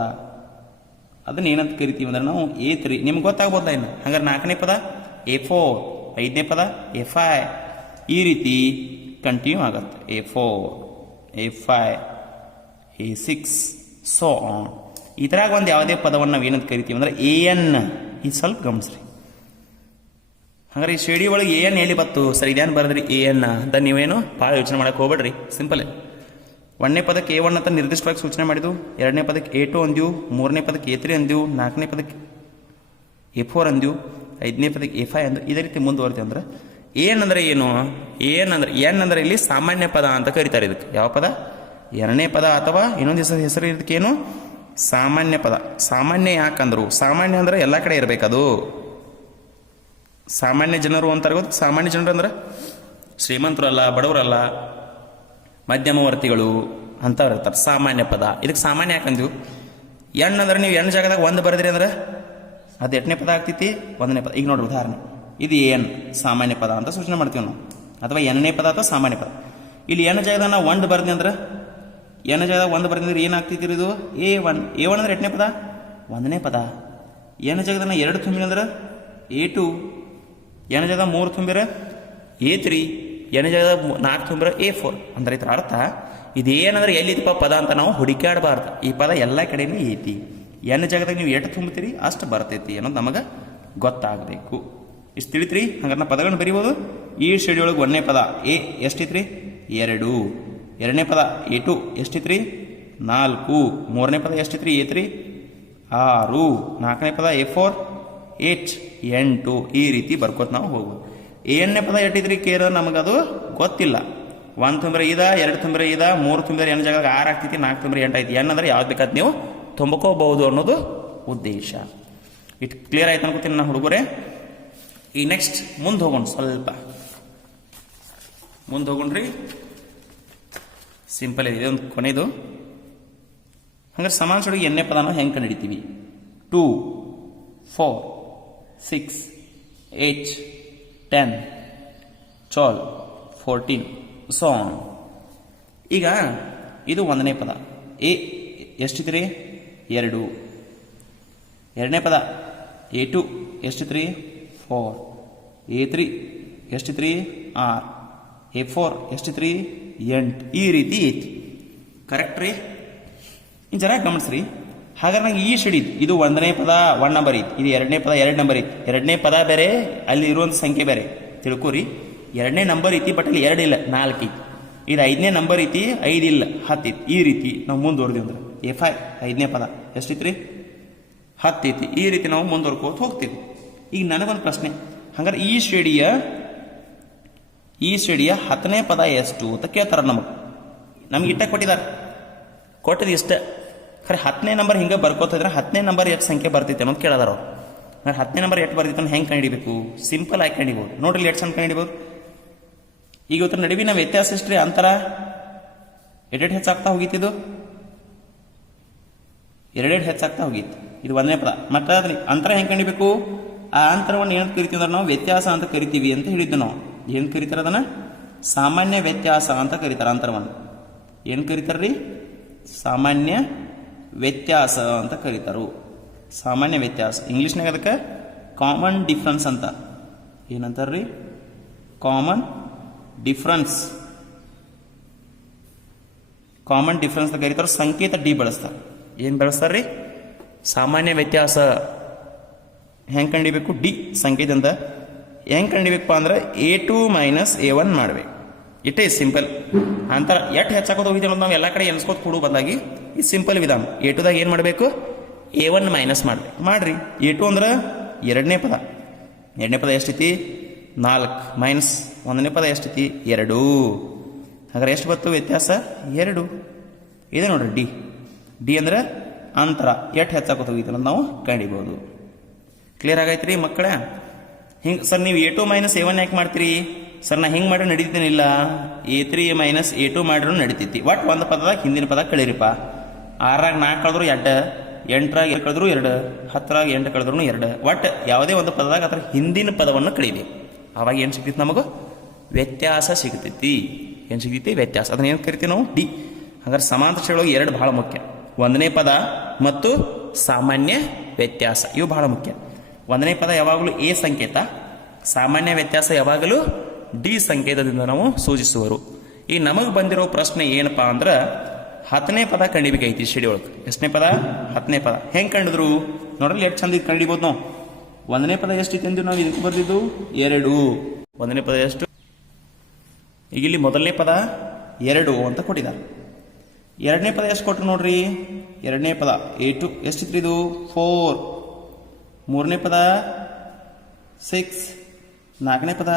ಅದನ್ನ ಏನಂತ ಕರಿತೀವಿ ಅಂದ್ರೆ ನಾವು A3. ನಿಮ್ಗೆ ಗೊತ್ತಾಗ್ಬೋದಾ ಇನ್ನು. ಹಂಗಾರೆ 4ನೇ ಪದ A4, 5ನೇ ಪದ A5. ಈ ರೀತಿ ಕಂಟಿನ್ಯೂ ಆಗುತ್ತೆ. A4, A5, A6 so on. ಇದ್ರಾಗ ಒಂದು ಯಾವುದೇ ಪದವನ್ನು ನಾವು ಏನಂತ ಕರಿತೀವಿ ಅಂದ್ರೆ AN. ಇದು ಸ್ವಲ್ಪ ಗಮನಿಸ್ರಿ. ಹಂಗಾರೆ ಈ ಶ್ರೇಣಿ ಒಳಗೆ AN ಎಲ್ಲಿ ಬತ್ತು, ಸರಿ ಇದೇನು ಬರೆದ್ರಿ AN ಅಂತ ನೀವೇನು ಭಾಳ ಯೋಚನೆ ಮಾಡಕ್ಕೆ ಹೋಗ್ಬೇಡ್ರಿ. ಸಿಂಪಲ್. 1ನೇ ಪದಕ್ಕೆ A1 ಅಂತ ನಿರ್ದಿಷ್ಟವಾಗಿ ಸೂಚನೆ ಮಾಡಿದ್ವು, 2ನೇ ಪದಕ್ಕೆ A2 ಅಂದ್ವು, 3ನೇ ಪದಕ್ಕೆ A3 ಅಂದ್ವು, 4ನೇ ಪದಕ್ಕೆ A4 ಅಂದ್ವು, 5ನೇ ಪದಕ್ಕೆ A5 ಅಂದ್ವು. ಇದೇ ರೀತಿ ಮುಂದುವರಿತೀವಿ ಅಂದ್ರೆ ಏನ್ ಅಂದ್ರೆ ಏನು, ಏನ್ ಅಂದ್ರೆ ಎನ್ ಅಂದ್ರೆ ಇಲ್ಲಿ ಸಾಮಾನ್ಯ ಪದ ಅಂತ ಕರೀತಾರೆ. ಇದಕ್ಕೆ ಯಾವ ಪದ, ಎರಡನೇ ಪದ ಅಥವಾ ಇನ್ನೊಂದು ಹೆಸರು ಇದಕ್ಕೇನು, ಸಾಮಾನ್ಯ ಪದ. ಸಾಮಾನ್ಯ ಯಾಕಂದ್ರು, ಸಾಮಾನ್ಯ ಅಂದ್ರೆ ಎಲ್ಲ ಕಡೆ ಇರಬೇಕದು. ಸಾಮಾನ್ಯ ಜನರು ಅಂತಾರೆ ಗೊತ್ತು. ಸಾಮಾನ್ಯ ಜನರು ಅಂದ್ರೆ ಶ್ರೀಮಂತರಲ್ಲ, ಬಡವರಲ್ಲ, ಮಧ್ಯಮವರ್ತಿಗಳು ಅಂತವ್ರು ಇರ್ತಾರೆ. ಸಾಮಾನ್ಯ ಪದ. ಇದಕ್ಕೆ ಸಾಮಾನ್ಯ ಯಾಕಂದ್ವು, ಎಣ್ ಅಂದ್ರೆ ನೀವು ಎಣ್ ಜಾಗದಾಗ 1 ಬರೆದ್ರಿ ಅಂದ್ರೆ ಅದು ಎಷ್ಟನೇ ಪದ ಆಗ್ತೈತಿ, 1ನೇ ಪದ. ಈಗ ನೋಡ್ರಿ ಉದಾಹರಣೆ, ಇದು ಏನ್ ಸಾಮಾನ್ಯ ಪದ ಅಂತ ಸೂಚನೆ ಮಾಡ್ತೀವಿ ನಾವು, ಅಥವಾ ಎಣ್ಣೆ ಪದ ಅಥವಾ ಸಾಮಾನ್ಯ ಪದ. ಇಲ್ಲಿ ಎನ್ ಜಾಗದಾಗ ನಾವು 1 ಬರ್ದಿ ಅಂದ್ರೆ, ಎನ್ ಜಾಗದಾಗ 1 ಬರ್ದಿಂದ್ರೆ ಏನಾಗ್ತೈತಿ, ಇದು A1. A1 ಅಂದ್ರೆ ಎಷ್ಟನೇ ಪದ, 1ನೇ ಪದ. ಎನ್ ಜಾಗದಾಗ 2 ತುಂಬಿನ ಅಂದ್ರೆ A2. ಎನ್ ಜಾಗದಾಗ 3 ತುಂಬಿರ A3. ಎನ್ ಜಾಗದಾಗ 4 ತುಂಬಿರ A4. ಅಂದ್ರೆ ಇದ್ರ ಅರ್ಥ ಇದೇನಂದ್ರೆ ಎಲ್ಲಿದಪ್ಪ ಪದ ಅಂತ ನಾವು ಹುಡುಕಾಡಬಾರ್ದು. ಈ ಪದ ಎಲ್ಲ ಕಡೆನೂ ಐತಿ. ಎನ್ ಜಾಗದಾಗ ನೀವು ಎಷ್ಟು ತುಂಬುತ್ತೀರಿ ಅಷ್ಟು ಬರ್ತೈತಿ ಅನ್ನೋದು ನಮಗೆ ಗೊತ್ತಾಗಬೇಕು. ಇಷ್ಟು ತಿಳಿತ್ರಿ. ಹಂಗಾರೆ ನಾವು ಪದಗಳನ್ನು ಬರೀಬೋದು. ಈ ಶ್ರೇಣಿ ಒಳಗೆ 1ನೇ ಪದ ಎ ಎಷ್ಟಿತ್ರಿ, 2. 2ನೇ ಪದ A2 ಎಷ್ಟಿತ್ರಿ, 4. 3ನೇ ಪದ ಎಷ್ಟಿತ್ರಿ A3, 6. 4ನೇ ಪದ A4 8. ಈ ರೀತಿ ಬರ್ಕೋತ ನಾವು ಹೋಗ್ಬೋದು. 7ನೇ ಪದ ಎಷ್ಟಿದ್ರಿ ಕೇರ ನಮಗದು ಗೊತ್ತಿಲ್ಲ. 1 ತುಂಬ್ರೆ ಇದ, 2 ತುಂಬ್ರೆ ಇದ, 3 ತುಂಬ್ರೆ ಎನ್ ಜಾಗ 6 ಆಗ್ತೈತಿ, 4 ತುಂಬ್ರೆ 8 ಐತಿ. ಎನ್ ಅಂದ್ರೆ ಯಾವ್ದು ಬೇಕಾದ್ ನೀವು ತುಂಬ್ಕೋಬಹುದು ಅನ್ನೋದು ಉದ್ದೇಶ. ಇಟ್ ಕ್ಲಿಯರ್ ಆಯ್ತು ಅನ್ಕೋತೀನಿ ನಾ ಹುಡುಗರೇ. ಈ ನೆಕ್ಸ್ಟ್ ಮುಂದೆ ಹೋಗೋಣ, ಸ್ವಲ್ಪ ಮುಂದೆ ಹೋಗೋಣ್ರಿ. ಸಿಂಪಲ್ ಇದೆ, ಒಂದು ಕೊನೆದು. ಹಂಗಾರೆ ಸಮಾನ ಶ್ರೇಣಿಗೆ ಎನ್ನೇ ಪದನ ಹೆಂಗೆ ಕಂಡು ಹಿಡಿತೀವಿ, 2, 4, 6, 8, 10, 12, 14 so on. ಈಗ ಇದು 1ನೇ ಪದ ಎ ಎಷ್ಟಿತ್ರಿ, 2. 2ನೇ ಪದ A2 ಎಷ್ಟಿತ್ರಿ, 4. A3 ಎಷ್ಟಿತ್ರಿ, 6. A4 ಎಷ್ಟಿತ್ರಿ, 8. ಈ ರೀತಿ ಐತಿ. ಕರೆಕ್ಟ್ ರೀ. ಇನ್ನು ಜರ ಗಮನಿಸ್ರಿ. ಹಾಗಾದ್ರೆ ನಂಗೆ ಈ ಶ್ರೇಣಿ ಇದು 1ನೇ ಪದ 1 ನಂಬರ್ ಐತಿ, ಇದು 2ನೇ ಪದ 2 ನಂಬರ್ ಐತಿ. 2ನೇ ಪದ ಬೇರೆ, ಅಲ್ಲಿ ಇರುವಂಥ ಸಂಖ್ಯೆ ಬೇರೆ ತಿಳ್ಕೊರಿ. 2ನೇ ನಂಬರ್ ಐತಿ, ಬಟ್ ಅಲ್ಲಿ 2 ಇಲ್ಲ, 4 ಐತಿ. ಇದು 5ನೇ ನಂಬರ್ ಐತಿ, 5 ಇಲ್ಲ, 10 ಐತಿ. ಈ ರೀತಿ ನಾವು ಮುಂದುವರೆದಿವಿ ಅಂದ್ರೆ A5 5ನೇ ಪದ ಎಷ್ಟಿತ್ರಿ, 10 ಐತಿ. ಈ ರೀತಿ ನಾವು ಮುಂದುವರ್ಕೋತ ಹೋಗ್ತೀವಿ. ಈಗ ನನಗೊಂದು ಪ್ರಶ್ನೆ, ಹಂಗಾರೆ ಈ ಶ್ರೇಣಿಯ 10ನೇ ಪದ ಎಷ್ಟು ಅಂತ ಕೇಳ್ತಾರ. ನಮಗೆ ಇಷ್ಟ ಕೊಟ್ಟಿದ್ದಾರೆ, ಕೊಟ್ಟದ್ದು ಇಷ್ಟ. ಖರೆ 10ನೇ ನಂಬರ್ ಹಿಂಗೆ ಬರ್ಕೋತಿದ್ರೆ 10ನೇ ನಂಬರ್ ಎಷ್ಟು ಸಂಖ್ಯೆ ಬರ್ತೈತೆ ಅನ್ನೋದು ಕೇಳದಾರ ಅವ್ರು. ಅಂದ್ರೆ 10ನೇ ನಂಬರ್ ಎಷ್ಟು ಬರ್ತಿತ್ತು ಅಂತ ಹೆಂಗೆ ಕಂಡಿಡಿಬೇಕು? ಸಿಂಪಲ್ ಆಗಿ ಕಂಡಿಬೋದು. ನೋಡ್ರಿ ಎಷ್ಟು ಚಂದ ಕಂಡಿಡಿಬೋದು. ಈಗ ಇವತ್ತು ನಡುವಿನ ವ್ಯತ್ಯಾಸ ಎಷ್ಟ್ರಿ? ಅಂತರ ಎರಡೆರಡು ಹೆಚ್ಚಾಗ್ತಾ ಹೋಗಿತ್ತಿದು, ಎರಡೆರಡು ಹೆಚ್ಚಾಗ್ತಾ ಹೋಗಿತ್ತು. ಇದು 1ನೇ ಪದ. ಮತ್ತೆ ಅದ್ರ ಅಂತರ ಹೆಂಗೆ ಕಂಡಿಬೇಕು? ಆ ಅಂತರವನ್ನು ಏನು ಕರಿತೀವಿ ಅಂದ್ರೆ ನಾವು ವ್ಯತ್ಯಾಸ ಅಂತ ಕರಿತೀವಿ ಅಂತ ಹೇಳಿದ್ದು ನಾವು. ಏನು ಕರಿತಾರೆ ಅದನ್ನ? ಸಾಮಾನ್ಯ ವ್ಯತ್ಯಾಸ ಅಂತ ಕರೀತಾರೆ ಅಂತರವನ್ನು. ಏನು ಕರೀತಾರ್ರಿ? ಸಾಮಾನ್ಯ ವ್ಯತ್ಯಾಸ ಅಂತ ಕರೀತಾರು. ಸಾಮಾನ್ಯ ವ್ಯತ್ಯಾಸ ಇಂಗ್ಲೀಷ್ನಾಗ ಅದಕ್ಕೆ ಕಾಮನ್ ಡಿಫ್ರೆನ್ಸ್ ಅಂತ. ಏನಂತಾರ್ರಿ? Common difference. ಕಾಮನ್ ಡಿಫ್ರೆನ್ಸ್ ಅಂತ ಕರೀತಾರೆ. ಸಂಕೇತ ಡಿ ಬಳಸ್ತಾರೆ. ಏನು ಬಳಸ್ತಾರ್ರಿ? ಸಾಮಾನ್ಯ ವ್ಯತ್ಯಾಸ ಹೆಂಗೆ ಕಂಡಿಬೇಕು? ಡಿ ಸಂಕೇತ ಅಂತ. ಹೆಂಗೆ ಕಂಡಿಬೇಕಪ್ಪ ಅಂದ್ರೆ A2 ಮೈನಸ್ A1 ಮಾಡಬೇಕು. It is simple. ಅಂತರ ಎಷ್ಟು ಹೆಚ್ಚಾಕೋದು ಹೋಗಿದ್ದೀವಿ ಅನ್ನೋದು ನಾವು ಎಲ್ಲ ಕಡೆ ಎನ್ಸ್ಕೋತ ಕೊಡು ಬದಲಾಗಿ ಈ ಸಿಂಪಲ್ ವಿಧಾನ. A2ದಾಗ ಏನು ಮಾಡಬೇಕು? A1 ಮೈನಸ್ ಮಾಡಬೇಕು. ಮಾಡ್ರಿ. A2 ಅಂದ್ರೆ ಎರಡನೇ ಪದ. ಎರಡನೇ ಪದ ಎಷ್ಟೈತಿ? 4 ಮೈನಸ್ 1ನೇ ಪದ ಎಷ್ಟೈತಿ? 2. ಹಾಗಾದ್ರೆ ಎಷ್ಟು ಬತ್ತು ವ್ಯತ್ಯಾಸ? 2. ಇದೆ ನೋಡ್ರಿ ಡಿ. ಡಿ ಅಂದ್ರೆ ಅಂತರ ಎಷ್ಟು ಹೆಚ್ಚಾಕೋತ ಹೋಗಿತ್ತು ಅನ್ನೋದು ನಾವು ಕಂಡಿಬೋದು. ಕ್ಲಿಯರ್ ಆಗೈತ್ರಿ ಮಕ್ಕಳ? ಹಿಂಗೆ ಸರ್ ನೀವು A2 ಮೈನಸ್ A1 ಯಾಕೆ ಮಾಡ್ತೀರಿ? ಸರ್ ನಾ ಹಿಂಗೆ ಮಾಡ್ರೆ ನಡೀತೇನಿಲ್ಲ. A3 ಮೈನಸ್ A2 ಮಾಡಿದ್ರು ನಡೀತೈತಿ. ಒಟ್ಟು ಒಂದು ಪದದಾಗ ಹಿಂದಿನ ಪದ ಕಳೀರಿಪ್ಪ. 6ರಾಗ 4 ಕಳೆದ್ರು 2, 8ರಾಗ 2 ಕಳೆದ್ರು 2, 10ರಾಗ 8 ಕಳೆದ್ರು 2. ಒಟ್ಟು ಯಾವುದೇ ಒಂದು ಪದದಾಗ ಅದರ ಹಿಂದಿನ ಪದವನ್ನು ಕಳೀಬೇಕು. ಅವಾಗ ಏನು ಸಿಗ್ತೈತಿ? ನಮಗೆ ವ್ಯತ್ಯಾಸ ಸಿಗ್ತೈತಿ. ಏನು ಸಿಗ್ತೈತಿ? ವ್ಯತ್ಯಾಸ. ಅದನ್ನ ಏನು ಕರಿತೀವಿ ನಾವು? ಡಿ. ಹಾಗಾದ್ರೆ ಸಮಾಂತರಗಳೊಳಗೆ 2 ಬಹಳ ಮುಖ್ಯ. 1ನೇ ಪದ ಮತ್ತು ಸಾಮಾನ್ಯ ವ್ಯತ್ಯಾಸ ಇವು ಬಹಳ ಮುಖ್ಯ. 1ನೇ ಪದ ಯಾವಾಗಲೂ ಎ ಸಂಕೇತ, ಸಾಮಾನ್ಯ ವ್ಯತ್ಯಾಸ ಯಾವಾಗಲೂ ಡಿ ಸಂಕೇತದಿಂದ ನಾವು ಸೂಚಿಸುವರು. ಈ ನಮಗೆ ಬಂದಿರೋ ಪ್ರಶ್ನೆ ಏನಪ್ಪಾ ಅಂದ್ರೆ 10ನೇ ಪದ ಕಂಡಿಬೇಕೈತಿ ಶೆಡಿ ಒಳಗೆ. ಎಷ್ಟನೇ ಪದ? 10ನೇ ಪದ. ಹೆಂಗೆ ಕಂಡಿದ್ರು ನೋಡ್ರಿ, ಎಷ್ಟು ಚಂದ ಕಂಡಿಬೋದು ನಾವು. 1ನೇ ಪದ ಎಷ್ಟು ಅಂದಿದ್ದು ನಾವು? ಇದಕ್ಕೆ ಬರ್ದಿದ್ದು 2. 1ನೇ ಪದ ಎಷ್ಟು? ಈಗ ಇಲ್ಲಿ ಮೊದಲನೇ ಪದ 2 ಅಂತ ಕೊಟ್ಟಿದ್ದಾರೆ. 2ನೇ ಪದ ಎಷ್ಟು ಕೊಟ್ಟರು ನೋಡ್ರಿ? 2ನೇ ಪದ A2 ಎಷ್ಟಿತ್ರಿ? ಇದು 4. 3ನೇ ಪದ 6. 4ನೇ ಪದ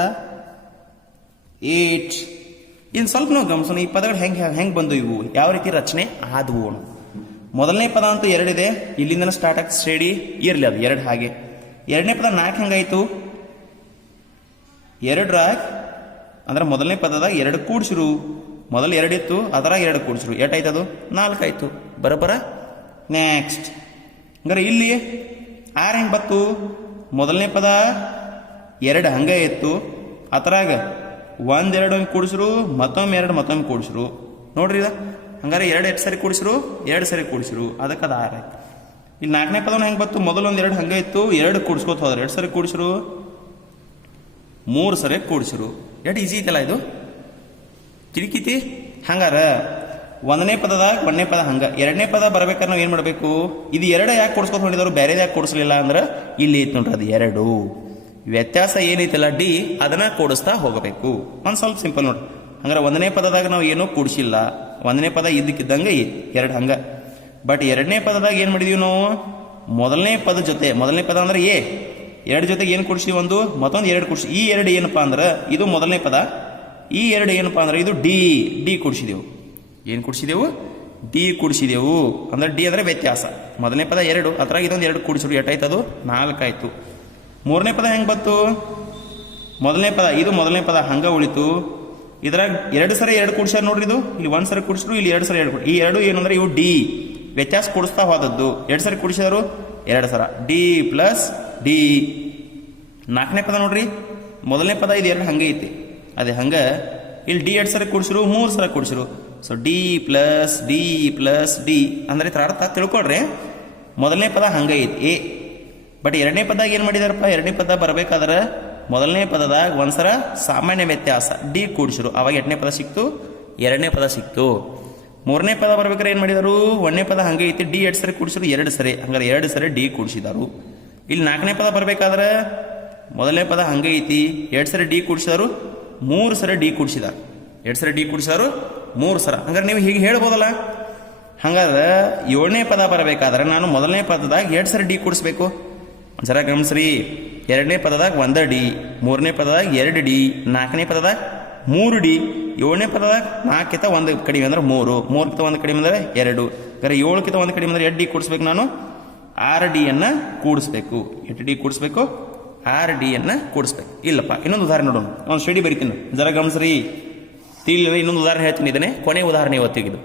8. ಇನ್ನು ಸ್ವಲ್ಪ ನಾವು ಗಮನಿಸೋಣ ಈ ಪದಗಳು ಹೆಂಗೆ ಬಂದು, ಇವು ಯಾವ ರೀತಿ ರಚನೆ ಆದವು. ಮೊದಲನೇ ಪದ ಅಂತೂ 2 ಇದೆ, ಇಲ್ಲಿಂದ ಸ್ಟಾರ್ಟ್ ಆಗ್ತದೆ ಸ್ಟಡಿ. ಇರಲಿ ಅದು 2 ಹಾಗೆ. 2ನೇ ಪದ 4 ಹೆಂಗಾಯ್ತು? 2ರಾಗ ಅಂದ್ರೆ ಮೊದಲನೇ ಪದದಾಗ 2 ಕೂಡಿಸಿರು. ಮೊದಲು 2 ಇತ್ತು, ಅದರಾಗ 2 ಕೂಡಿಸಿರು. ಎಷ್ಟಾಯ್ತು? ಅದು 4 ಆಯ್ತು. ಬರೋಬ್ಬರ. ನೆಕ್ಸ್ಟ್ ಹಂಗಾರೆ ಇಲ್ಲಿ 6 ಹೆಂಗೆ ಬತ್ತು? ಮೊದಲನೇ ಪದ 2 ಹಂಗೆ ಇತ್ತು, ಅದರಾಗ 1 2 ಕೂಡಿಸಿರು, ಮತ್ತೊಮ್ಮೆ 2 ಮತ್ತೊಮ್ಮೆ ಕೂಡಿಸಿರು. ನೋಡ್ರಿ ಇದು ಹಂಗಾರೆ 2 ಎಷ್ಟು ಸರಿ ಕೂಡಿಸಿರು? 2 ಸರಿ ಕೂಡಿಸಿರು. ಅದಕ್ಕೆ ಅದು 6 ಆಯ್ತು. ಇಲ್ಲಿ 4ನೇ ಪದವನ್ನು ಹೆಂಗೆ ಬತ್ತು? ಮೊದಲು 1 2 ಹಂಗೆ ಇತ್ತು, 2 ಕೂಡಿಸ್ಕೋತ ಹೋದ್ರೆ 2 ಸರಿ ಕೂಡಿಸಿರು, 3 ಸರಿ ಕೂಡಿಸಿರು. ಎಷ್ಟು ಈಸಿ ಐತಲ್ಲ ಇದು? ತಿರುಕಿತಿ. ಹಂಗಾರ 1ನೇ ಪದದಾಗ 1ನೇ ಪದ ಹಂಗ, 2ನೇ ಪದ ಬರ್ಬೇಕಾದ್ರೆ ನಾವು ಏನು ಮಾಡಬೇಕು? ಇದು 2 ಯಾಕೆ ಕೂಡಿಸ್ಕೊತ ಹೊಂದಿದವರು, ಬೇರೆ ಯಾಕೆ ಕೂಡಿಸ್ಲಿಲ್ಲ ಅಂದ್ರೆ ಇಲ್ಲಿ ಐತಿ ನೋಡ್ರಿ ಅದು 2. ವ್ಯತ್ಯಾಸ ಏನೈತಲ್ಲ ಡಿ, ಅದನ್ನ ಕೂಡಿಸ್ತಾ ಹೋಗಬೇಕು. ಒಂದು ಸ್ವಲ್ಪ ಸಿಂಪಲ್ ನೋಡ್ರಿ. ಹಂಗಾರೆ 1ನೇ ಪದದಾಗ ನಾವು ಏನೂ ಕೂಡಿಸಿಲ್ಲ. 1ನೇ ಪದ ಇದ್ದಕ್ಕಿದ್ದಂಗೆ 2 ಹಂಗ. ಬಟ್ 2ನೇ ಪದದಾಗ ಏನು ಮಾಡಿದೀವಿ ನಾವು? ಮೊದಲನೇ ಪದ ಜೊತೆ, ಮೊದಲನೇ ಪದ ಅಂದ್ರೆ ಎ, 2 ಜೊತೆಗೆ ಏನು ಕೂಡಿಸಿ? ಒಂದು ಮತ್ತೊಂದು 2 ಕೂಡಿಸಿ. ಈ 2 ಏನಪ್ಪಾ ಅಂದ್ರೆ ಇದು ಮೊದಲನೇ ಪದ, ಈ 2 ಏನಪ್ಪಾ ಅಂದ್ರೆ ಇದು ಡಿ. ಡಿ ಕೂಡಿಸಿದೆವು. ಏನು ಕೂಡಿಸಿದೆವು? ಡಿ ಕೂಡಿಸಿದೆವು. ಅಂದ್ರೆ ಡಿ ಅಂದ್ರೆ ವ್ಯತ್ಯಾಸ. ಮೊದಲನೇ ಪದ 2, ಅದ್ರಾಗ ಇದೊಂದು 2 ಕೂಡಿಸಿರು. ಎಷ್ಟಾಯ್ತು? ಅದು 4 ಆಯ್ತು. 3ನೇ ಪದ ಹೆಂಗೆ ಬಂತು? ಮೊದಲನೇ ಪದ ಇದು ಮೊದಲನೇ ಪದ ಹಂಗ ಉಳಿತು. ಇದ್ರಾಗ 2 ಸರಿ 2 ಕೂಡಿಸ್ಯಾರ ನೋಡ್ರಿ. ಇದು ಇಲ್ಲಿ 1 ಸರಿ ಕೂಡಿಸಿದ್ರು, ಇಲ್ಲಿ 2 ಸರಿ 2 ಕೂಡಿ. ಈ 2 ಏನಂದ್ರೆ ಇವು ಡಿ, ವ್ಯತ್ಯಾಸ ಕೂಡಿಸ್ತಾ ಹೋದದ್ದು. 2 ಸರಿ ಕೂಡಿಸಿದರು, 2 ಸರ ಡಿ ಪ್ಲಸ್ ಡಿ. 4ನೇ ಪದ ನೋಡ್ರಿ, ಮೊದಲನೇ ಪದ ಇದು 2 ಹಂಗೆ ಐತಿ, ಅದೇ ಹಂಗ ಇಲ್ಲಿ ಡಿ 2 ಸರಿ ಕೂಡಿಸಿರು, 3 ಸರಿ ಕೂಡಿಸಿರು. So D plus D plus D ಅಂದ್ರೆ ಇತರ ಅರ್ಥ ತಿಳ್ಕೊಳ್ರಿ. ಮೊದಲನೇ ಪದ ಹಂಗೆ ಐತಿ ಎ. ಬಟ್ 2ನೇ ಪದಾಗ ಏನು ಮಾಡಿದಾರಪ್ಪ? 2ನೇ ಪದ ಬರಬೇಕಾದ್ರೆ ಮೊದಲನೇ ಪದದಾಗ ಒಂದ್ಸರ ಸಾಮಾನ್ಯ ವ್ಯತ್ಯಾಸ ಡಿ ಕೂಡಿಸಿರು, ಅವಾಗ 8ನೇ ಪದ ಸಿಕ್ತು, 2ನೇ ಪದ ಸಿಕ್ತು. 3ನೇ ಪದ ಬರ್ಬೇಕಾದ್ರೆ ಏನು ಮಾಡಿದಾರು? 1ನೇ ಪದ ಹಂಗೆ ಐತಿ, ಡಿ 2 ಸರಿ ಕೂಡಿಸಿರು, 2 ಸರಿ, ಹಂಗಾರೆ 2 ಸರಿ ಡಿ ಕೂಡಿಸಿದಾರು. ಇಲ್ಲಿ 4ನೇ ಪದ ಬರಬೇಕಾದ್ರೆ ಮೊದಲನೇ ಪದ ಹಂಗೆ ಐತಿ, 2 ಸರಿ ಡಿ ಕೂಡಿಸಿದಾರು, 3 ಸರಿ ಡಿ ಕೂಡಿಸಿದಾರು. 2 ಸರಿ ಡಿ ಕೂಡಿಸಿದಾರು, 3 ಸರ. ಹಂಗಾರೆ ನೀವು ಹೀಗೆ ಹೇಳ್ಬೋದಲ್ಲ. ಹಂಗಾದ್ರೆ 7ನೇ ಪದ ಬರಬೇಕಾದ್ರೆ ನಾನು ಮೊದಲನೇ ಪದದಾಗ 2 ಸರಿ ಡಿ ಕೂಡಿಸ್ಬೇಕು. ಜರ ಗಮನಿಸ್ರಿ. 2ನೇ ಪದದಾಗ 1 ಡಿ, 3ನೇ ಪದದಾಗ 2 ಡಿ, 4ನೇ ಪದದಾಗ 3 ಡಿ, ಏಳನೇ ಪದದಾಗ 4ಕಿಂತ 1 ಕಡಿಮೆ ಅಂದ್ರೆ 3, 3ಕಿಂತ 1 ಕಡಿಮೆ ಅಂದರೆ 2, ಅಂದರೆ 7ಕಿಂತ 1 ಕಡಿಮೆ ಅಂದರೆ 8D ಕೂಡಿಸ್ಬೇಕು. ನಾನು 6Dಯನ್ನು ಕೂಡಿಸ್ಬೇಕು. 8D ಕೂಡಿಸ್ಬೇಕು, 6Dಯನ್ನು ಕೂಡಿಸ್ಬೇಕು. ಇಲ್ಲಪ್ಪ, ಇನ್ನೊಂದು ಉದಾಹರಣೆ ನೋಡೋಣ. ಒಂದು ಸ್ಟಡಿ ಬರೀತೀನಿ, ಜರ ಗಮನಿಸ್ರಿ. ತಿಳಿದ್ರೆ ಇನ್ನೊಂದು ಉದಾಹರಣೆ ಹೇಳ್ತೀನಿ. ಇದನ್ನೇ ಕೊನೆ ಉದಾಹರಣೆ ಇವತ್ತಿಗಿದು.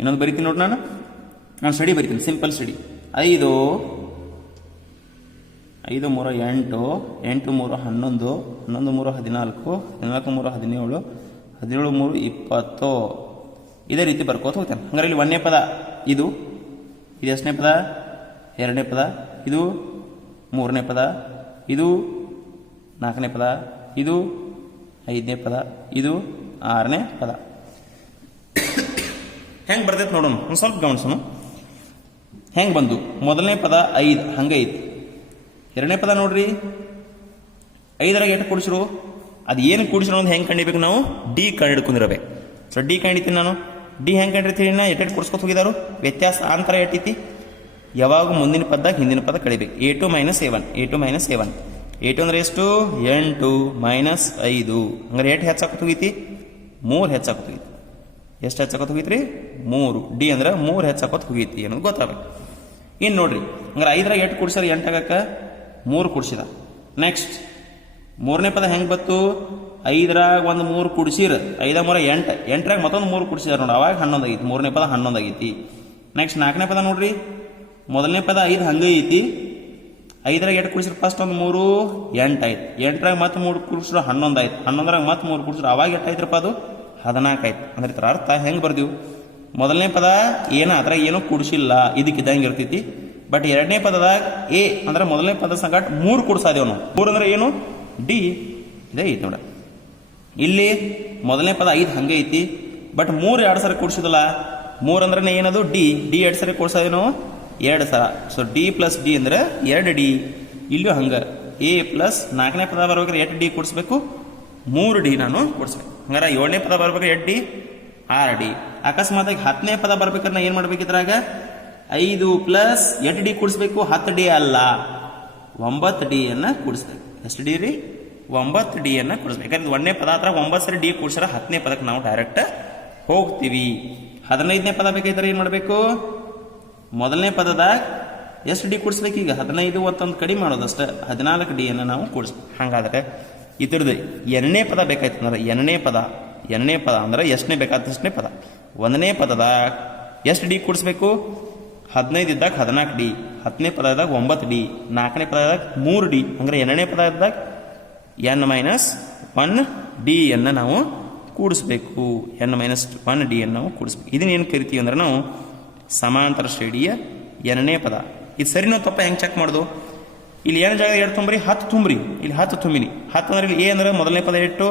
ಇನ್ನೊಂದು ಬರೀತೀನಿ ನೋಡಿ. ನಾನು ಸ್ಟಡಿ ಬರೀತೀನಿ, ಸಿಂಪಲ್ ಸ್ಟಡಿ. 5 5 3 8, 8 3 11, 11 3 14, 14 3 17, 17 3 20. ಇದೇ ರೀತಿ ಬರ್ಕೋತ ಹೋಗ್ತೇನೆ. ಹಂಗಾರೆ ಇಲ್ಲಿ 1ನೇ ಪದ ಇದು ಎಷ್ಟನೇ ಪದ? 2ನೇ ಪದ. ಇದು 3ನೇ ಪದ. ಇದು 4ನೇ ಪದ. ಇದು 5ನೇ ಪದ. ಇದು 6ನೇ ಪದ. ಹೆಂಗೆ ಬರ್ತೈತೆ ನೋಡೋಣ, ಒಂದು ಸ್ವಲ್ಪ ಗಮನಿಸೋಣ. ಹೆಂಗೆ ಬಂದು ಮೊದಲನೇ ಪದ 5 ಹಂಗೆ ಐತಿ. 2ನೇ ಪದ ನೋಡ್ರಿ, 5ರಾಗ ಎಷ್ಟು ಕೂಡಿಸಿರು? ಅದು ಏನು ಕೂಡಿಸಿರೋ ಅಂತ ಹೆಂಗೆ ಕಂಡಿಬೇಕು ನಾವು? ಡಿ ಕಂಡು ಹಿಡ್ಕೊಂಡಿರ್ಬೇಕು. ಸೊ ಡಿ ಕಂಡಿತೀನಿ ನಾನು. ಡಿ ಹೆಂಗೆ ಕಂಡಿರ್ತೀನಿ? ಎಟ್ಟು ಕೂಡಿಸ್ಕೊತ ಹೋಗಿದಾರು? ವ್ಯತ್ಯಾಸ ಅಂತರ ಎಟ್ಟಿತಿ? ಯಾವಾಗ ಮುಂದಿನ ಪದದಾಗ ಹಿಂದಿನ ಪದ ಕಳಿಬೇಕು. A2 - A1, A2 - A1. A2 ಅಂದ್ರೆ ಎಷ್ಟು? 8 ಮೈನಸ್ 5. ಹಂಗಾರೆ ಎಷ್ಟು ಹೆಚ್ಚಾಕತ್ ಹೋಗೈತಿ? 3 ಹೆಚ್ಚಾಕತ್ ಹೋಗೈತಿ. ಎಷ್ಟು ಹೆಚ್ಚಾಕತ್ ಹೋಗೈತ್ರಿ? 3. ಡಿ ಅಂದ್ರೆ 3 ಹೆಚ್ಚಾಕತ್ ಹೋಗೈತಿ ಅನ್ನೋದು ಗೊತ್ತಾಗಬೇಕು. ಇನ್ನು ನೋಡ್ರಿ, ಹಂಗಾರೆ 5ರಾಗ ಎಷ್ಟು ಕೂಡಿಸ್ಯಾರ? 8 ಆಗಕ್ಕೆ 3 ಕೂಡಿಸಿದ. ನೆಕ್ಸ್ಟ್ 3ನೇ ಪದ ಹೆಂಗೆ ಬತ್ತು? 5ರಾಗ ಒಂದು 3 ಕೂಡಿಸಿರ, 5 3 8, 8ರಾಗ ಮತ್ತೊಂದು 3 ಕೂಡಿಸಿದಾರೆ ನೋಡಿ, ಅವಾಗ 11 ಆಗೈತಿ. 3ನೇ ಪದ 11 ಆಗೈತಿ. ನೆಕ್ಸ್ಟ್ 4ನೇ ಪದ ನೋಡ್ರಿ, ಮೊದಲನೇ ಪದ 5 ಹಂಗೆ ಐತಿ. 5ರಾಗ ಎಷ್ಟು ಕೂಡಿಸ್ರು? ಫಸ್ಟ್ ಒಂದು 3 8 ಆಯ್ತು. 8ರಾಗ ಮತ್ತೆ 3 ಕೂಡಿಸ್ರು 11 ಆಯ್ತು. 11ರಾಗ ಮತ್ತೆ 3 ಕೂಡಿಸ್ರು ಅವಾಗ ಎಷ್ಟು ಆಯ್ತರಪ್ಪ? ಅದು 14 ಆಯ್ತು. ಅಂದ್ರೆ ಇದ್ರ ಅರ್ಥ ಹೆಂಗೆ ಬರ್ದೀವಿ? ಮೊದಲನೇ ಪದ ಅದ್ರಾಗ ಏನೋ ಕೂಡಿಸಿಲ್ಲ, ಇದಕ್ಕಿದ್ದಂಗೆ ಇರ್ತೈತಿ. ಬಟ್ 2ನೇ ಪದದಾಗ ಎ ಅಂದ್ರೆ ಮೊದಲನೇ ಪದ ಸಂಗಟ 3 ಕೂಡಿಸಾದೇವ್ ನಾವು. 3 ಅಂದ್ರೆ ಏನು? ಡಿ. ಇದೇ ಐತಿ ನೋಡ. ಇಲ್ಲಿ ಮೊದಲನೇ ಪದ 5 ಹಂಗೆ ಐತಿ. ಬಟ್ 3 2 ಸರಿ ಕೂಡಿಸಿದಲ್ಲ. 3 ಅಂದ್ರೆ ಏನದು? ಡಿ. ಡಿ 2 ಸರಿ ಕೂಡಿಸೋದೇನು? 2 ಸಲ. ಸೊ ಡಿ ಪ್ಲಸ್ ಡಿ ಅಂದ್ರೆ 2D. ಇಲ್ಲೂ ಹಂಗ ಎ ಪ್ಲಸ್ 4ನೇ ಪದ ಬರ್ಬೇಕಾದ್ರೆ 8D ಕೂಡಿಸ್ಬೇಕು, 3D ನಾನು ಕೂಡಿಸ್ಬೇಕು. ಹಂಗಾರೆ 7ನೇ ಪದ ಬರ್ಬೇಕಾದ್ರೆ 8D, 6D. ಅಕಸ್ಮಾತ್ 10ನೇ ಪದ ಬರ್ಬೇಕಾದ್ರೆ ನಾ ಏನ್ ಮಾಡ್ಬೇಕಿದ್ರಾಗ? 5 ಪ್ಲಸ್ 8D ಕೂಡಿಸ್ಬೇಕು, 10D ಅಲ್ಲ 9D ಅನ್ನ ಕೂಡಿಸ್ಬೇಕು. ಎಷ್ಟು ಡಿ ರೀ? 9D ಅನ್ನ ಕೂಡಿಸ್ಬೇಕು. ಯಾಕಂದ್ರೆ 1ನೇ ಪದ ಹತ್ರ 9 ಸರಿ ಡಿ ಕೂಡಿಸ್ಯಾರ, 10ನೇ ಪದಕ್ಕೆ ನಾವು ಡೈರೆಕ್ಟ್ ಹೋಗ್ತೀವಿ. 15ನೇ ಪದ ಬೇಕಾದ್ರೆ ಏನ್ ಮಾಡ್ಬೇಕು? ಮೊದಲನೇ ಪದದಾಗ ಎಷ್ಟು ಡಿ ಕೂಡಿಸ್ಬೇಕು? ಈಗ 15 ಒಂದು ಕಡಿಮೆ ಮಾಡೋದಷ್ಟೇ, 14D ಅನ್ನು ನಾವು ಕೂಡಿಸ್ಬೇಕು. ಹಾಗಾದ್ರೆ ಇದ್ರದ್ದು 2ನೇ ಪದ ಬೇಕಾಯ್ತು ಅಂದ್ರೆ 2ನೇ ಪದ ಅಂದ್ರೆ ಎಷ್ಟನೇ ಬೇಕಾದ ಅಷ್ಟನೇ ಪದ. 1ನೇ ಪದದಾಗ ಎಷ್ಟು ಡಿ ಕೂಡಿಸ್ಬೇಕು? 15 ಇದ್ದಾಗ 14D, 10ನೇ ಪದದಾಗ 9D, 4ನೇ ಪದದಾಗ 3D. ಅಂದ್ರೆ 2ನೇ ಪದದಾಗ n-1D ಅನ್ನು ನಾವು ಕೂಡಿಸ್ಬೇಕು. n-1D ಅನ್ನು ನಾವು ಕೂಡಿಸ್ಬೇಕು. ಇದನ್ನೇನು ಕರಿತೀವಿ ಅಂದ್ರೆ ನಾವು ಸಮಾಂತರ ಶ್ರೇಣಿಯ 2ನೇ ಪದ. ಇದು ಸರಿನೋ ತಪ್ಪ ಹೆಂಗೆ ಚೆಕ್ ಮಾಡೋದು? ಇಲ್ಲಿ ಏನು ಜಾಗ 2 ತುಂಬ್ರಿ? 10 ತುಂಬ್ರಿ. ಇಲ್ಲಿ 10 ತುಂಬಿನಿ. 10 ಅಂದ್ರೆ ಇಲ್ಲಿ ಎ ಅಂದ್ರೆ ಮೊದಲನೇ ಪದ 8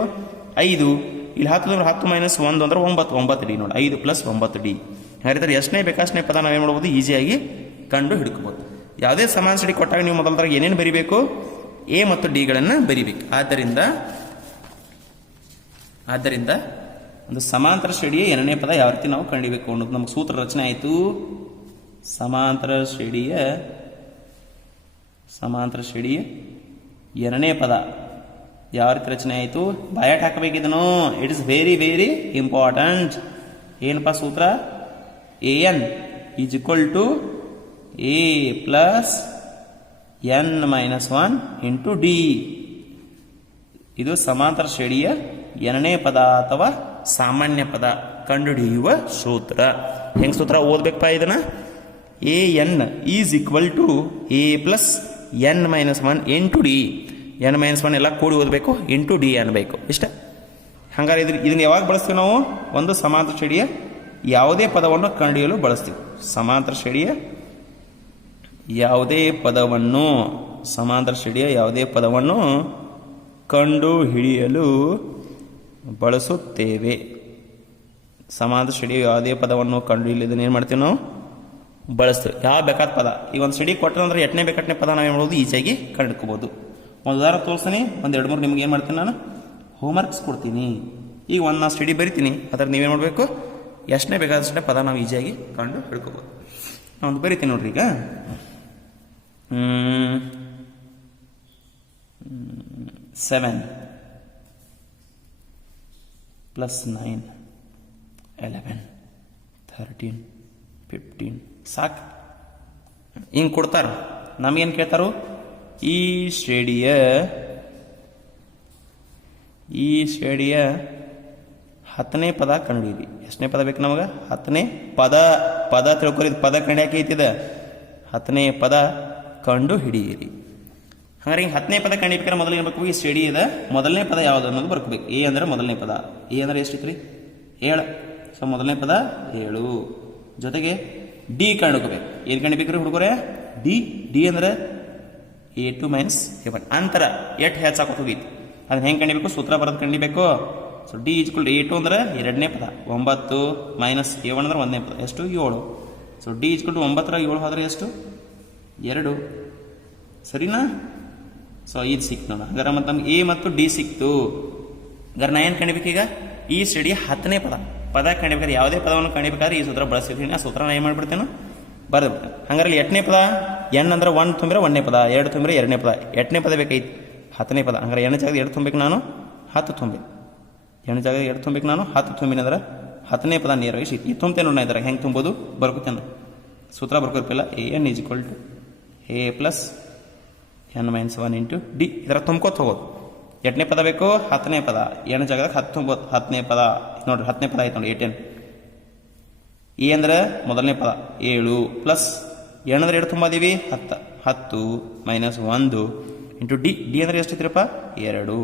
5. ಇಲ್ಲಿ 10 ಅಂದ್ರೆ 10 ಮೈನಸ್ 1 ಅಂದ್ರೆ 9, 9D ನೋಡಿ. 5 ಪ್ಲಸ್ 9D. ಹಾಗಾದ್ರೆ ಎಷ್ಟನೇ ಬೇಕಾಷ್ಟನೇ ಪದ ನಾವೇನು ಮಾಡ್ಬೋದು? ಈಸಿಯಾಗಿ ಕಂಡು ಹಿಡ್ಕೋಬೋದು. ಯಾವುದೇ ಸಮಾನ ಶ್ರೇಣಿ ಕೊಟ್ಟಾಗ ನೀವು ಮೊದಲದಾಗ ಏನೇನು ಬರಿಬೇಕು? ಎ ಮತ್ತು ಡಿಗಳನ್ನು ಬರಿಬೇಕು. ಆದ್ದರಿಂದ ಒಂದು ಸಮಾಂತರ ಶ್ರೇಣಿಯ 2ನೇ ಪದ ಯಾವ ರೀತಿ ನಾವು ಕಂಡಿಬೇಕು ಅನ್ನೋದು ನಮಗೆ ಸೂತ್ರ ರಚನೆ ಆಯಿತು. ಸಮಾಂತರ ಶ್ರೇಣಿಯ 2ನೇ ಪದ ಯಾವ ರೀತಿ ರಚನೆ ಆಯಿತು? ಬಯಾಟ್ ಹಾಕಬೇಕಿದನು. It is very very important. ಏನಪ್ಪ ಸೂತ್ರ? an is equal to a plus n-1 into D. ಇದು ಸಮಾಂತರ ಶ್ರೇಣಿಯ 2ನೇ ಪದ ಅಥವಾ ಸಾಮಾನ್ಯ ಪದ ಕಂಡುಹಿಡಿಯುವ ಸೂತ್ರ. ಹೆಂಗ್ ಸೂತ್ರ ಓದ್ಬೇಕಪ್ಪ ಇದನ್ನ? an is equal to a plus n-1 into D. n-1 ಎಲ್ಲ ಕೂಡಿ ಓದಬೇಕು, ಇಂಟು ಡಿ ಅನ್ಬೇಕು. ಇಷ್ಟ. ಹಂಗಾರೆ ಇದನ್ನ ಯಾವಾಗ ಬಳಸ್ತೀವಿ ನಾವು? ಒಂದು ಸಮಾಂತರ ಶ್ರೇಣಿಯ ಯಾವುದೇ ಪದವನ್ನು ಕಂಡುಹಿಡಿಯಲು ಬಳಸ್ತೀವಿ. ಸಮಾಂತರ ಶ್ರೇಣಿಯ ಯಾವುದೇ ಪದವನ್ನು ಕಂಡು ಹಿಡಿಯಲು ಬಳಸುತ್ತೇವೆ. ಸಮಾಂತರ ಶ್ರೇಣಿಯ ಯಾವುದೇ ಪದವನ್ನು ಕಂಡು ಹಿಡಿಯೋದನ್ನ ಏನು ಮಾಡ್ತೀವಿ ನಾವು? ಬಳಸ್ತೀವಿ. ಯಾವ ಬೇಕಾದ ಪದ ಈ ಒಂದು ಶ್ರೇಣಿ ಕೊಟ್ಟರೆ 8ನೇ ಬೇಕಾಟನೇ ಪದ ನಾವೇನು ಮಾಡೋದು? ಈಸಿಯಾಗಿ ಕಂಡುಕೋಬಹುದು. ಒಂದು ಉದಾಹರಣೆ ತೋರಿಸ್ತೀನಿ, ಒಂದು 2-3 ನಿಮ್ಗೆ ಏನು ಮಾಡ್ತೀನಿ ನಾನು? ಹೋಮ್ವರ್ಕ್ಸ್ ಕೊಡ್ತೀನಿ. ಈಗ ಒಂದು ಸ್ಟಡಿ ಬರಿತೀನಿ, ಅದ್ರ ನೀವೇನು ಮಾಡಬೇಕು? ಎಷ್ಟನೇ ಬೇಕಾದಷ್ಟೇ ಪದ ನಾವು ಈಸಿಯಾಗಿ ಕಂಡು ಹಿಡ್ಕೋಬೋದು. ನಾನು ಬರಿತೀನಿ ನೋಡ್ರಿ. ಈಗ 7 ಪ್ಲಸ್ 9 11 13 15 ಸಾಕು. ಹಿಂಗೆ ಕೊಡ್ತಾರೆ. ನಮಗೇನು ಕೇಳ್ತಾರೋ ಈ ಶ್ರೇಣಿಯ 10ನೇ ಪದ ಕಂಡುಹಿಡಿ. ಎಷ್ಟನೇ ಪದ ಬೇಕು ನಮಗೆ? 10ನೇ ಪದ ತಿಳ್ಕೊರಿ. ಪದ ಕಂಡ್ಯಾಕೆ ಐತಿದ 10ನೇ ಪದ ಕಂಡು ಹಿಡಿಯಿರಿ. ಹಂಗಾರೆ ಹಿಂಗೆ 10ನೇ ಪದ ಕಂಡಿಬೇಕಾದ್ರೆ ಮೊದಲು ಏನು ಬೇಕು? ಈ ಶ್ರೇಣಿಯದ ಮೊದಲನೇ ಪದ ಯಾವುದು ಅನ್ನೋದು ಬರ್ಕೋಬೇಕು. ಎ ಅಂದರೆ ಮೊದಲನೇ ಪದ. ಎ ಅಂದರೆ ಎಷ್ಟಿತ್ತು ರೀ? 7. ಸೊ ಮೊದಲನೇ ಪದ 7 ಜೊತೆಗೆ ಡಿ ಕಂಡುಕೋಬೇಕು. ಏನು ಕಂಡಿಬೇಕ್ರಿ ಹುಡುಗರೆ? ಡಿ ಅಂದರೆ A2 ಮೈನಸ್ A1 ಅಂತರ ಎಷ್ಟು ಹೆಚ್ಚಾಕೋತ ಹೋಗೈತಿ ಅದನ್ನ ಹೆಂಗೆ ಕಂಡಿಬೇಕು? ಸೂತ್ರ ಬರೋದು ಕಂಡಿಬೇಕು. ಸೊ ಡಿ ಈಜ್ಕೊಲ್ A2 ಅಂದ್ರೆ ಎರಡನೇ ಪದ, 9 ಮೈನಸ್ A1 ಅಂದ್ರೆ ಒಂದನೇ ಪದ, ಎಷ್ಟು? 7. ಸೊ ಡಿ ಈಜ್ಕೊಲ್ 9 7 ಹೋದ್ರೆ ಎಷ್ಟು? 2. ಸರಿನಾ? ಸೊ ಇದು ಸಿಕ್ತು ನೋಡ. ಹಂಗಾರೆ ಮತ್ತು ನಮ್ಗೆ ಎ ಮತ್ತು ಡಿ ಸಿಕ್ತು. ಹಂಗಾರೆ ನಾ ಏನು ಕಂಡಿಬೇಕು ಈಗ? ಈ ಶ್ರೇಣಿಯ 10ನೇ ಪದ ಕಂಡಿಬೇಕಾದ್ರೆ ಯಾವುದೇ ಪದವನ್ನು ಕಂಡಿಬೇಕಾದ್ರೆ ಈ ಸೂತ್ರ ಬಳಸಿರ್ತೀನಿ. ಆ ಸೂತ್ರ ನಾ ಏನು ಮಾಡಿಬಿಡ್ತೇನೆ? ಬರೆದ್ಬಿಟ್ಟೆ. ಹಂಗಾರೆ 8ನೇ ಪದ ಎನ್ ಅಂದ್ರೆ 1 ತುಂಬಿದ್ರೆ 1ನೇ ಪದ, 2 ತುಂಬಿದ್ರೆ 2ನೇ ಪದ, 8ನೇ ಪದ ಬೇಕೈತಿ 10ನೇ ಪದ. ಹಂಗಾರೆ 8 ಜಾಗದ 2 ತುಂಬಬೇಕು ನಾನು 10 ತುಂಬಿ, 8 ಜಾಗದ 2 ತುಂಬಬೇಕು ನಾನು 10 ತುಂಬಿನ ಅಂದ್ರೆ 10ನೇ ಪದ ನೇರವಾಗಿ ಸಿಕ್ತು. ಈ ತುಂಬ್ತೇನೆ ನೋಡಿ ಇದ್ರಾಗ ಹೆಂಗೆ ತುಂಬೋದು ಬರ್ಕೋತೇನೆ. ಸೂತ್ರ ಬರ್ಕೋರ್ಪಿಲ್ಲ. AN = A plus N - 1 into D. ಇದರ ತುಂಬ್ಕೋತ ಹೋಗೋದು. 8ನೇ ಪದ ಬೇಕು, 10ನೇ ಪದ, 8 ಜಾಗದಾಗ 10 ತುಂಬೋದು, 10ನೇ ಪದ ನೋಡ್ರಿ, 10ನೇ ಪದ ಆಯ್ತು ನೋಡಿ 8N. ಎ ಅಂದ್ರೆ ಮೊದಲನೇ ಪದ 7 ಪ್ಲಸ್ N ಅಂದ್ರೆ 2 ತುಂಬಿದೀವಿ 10 ಮೈನಸ್ 1 ಇಂಟು ಡಿ. ಡಿ ಅಂದ್ರೆ ಎಷ್ಟಿದ್ರಪ್ಪ? 2.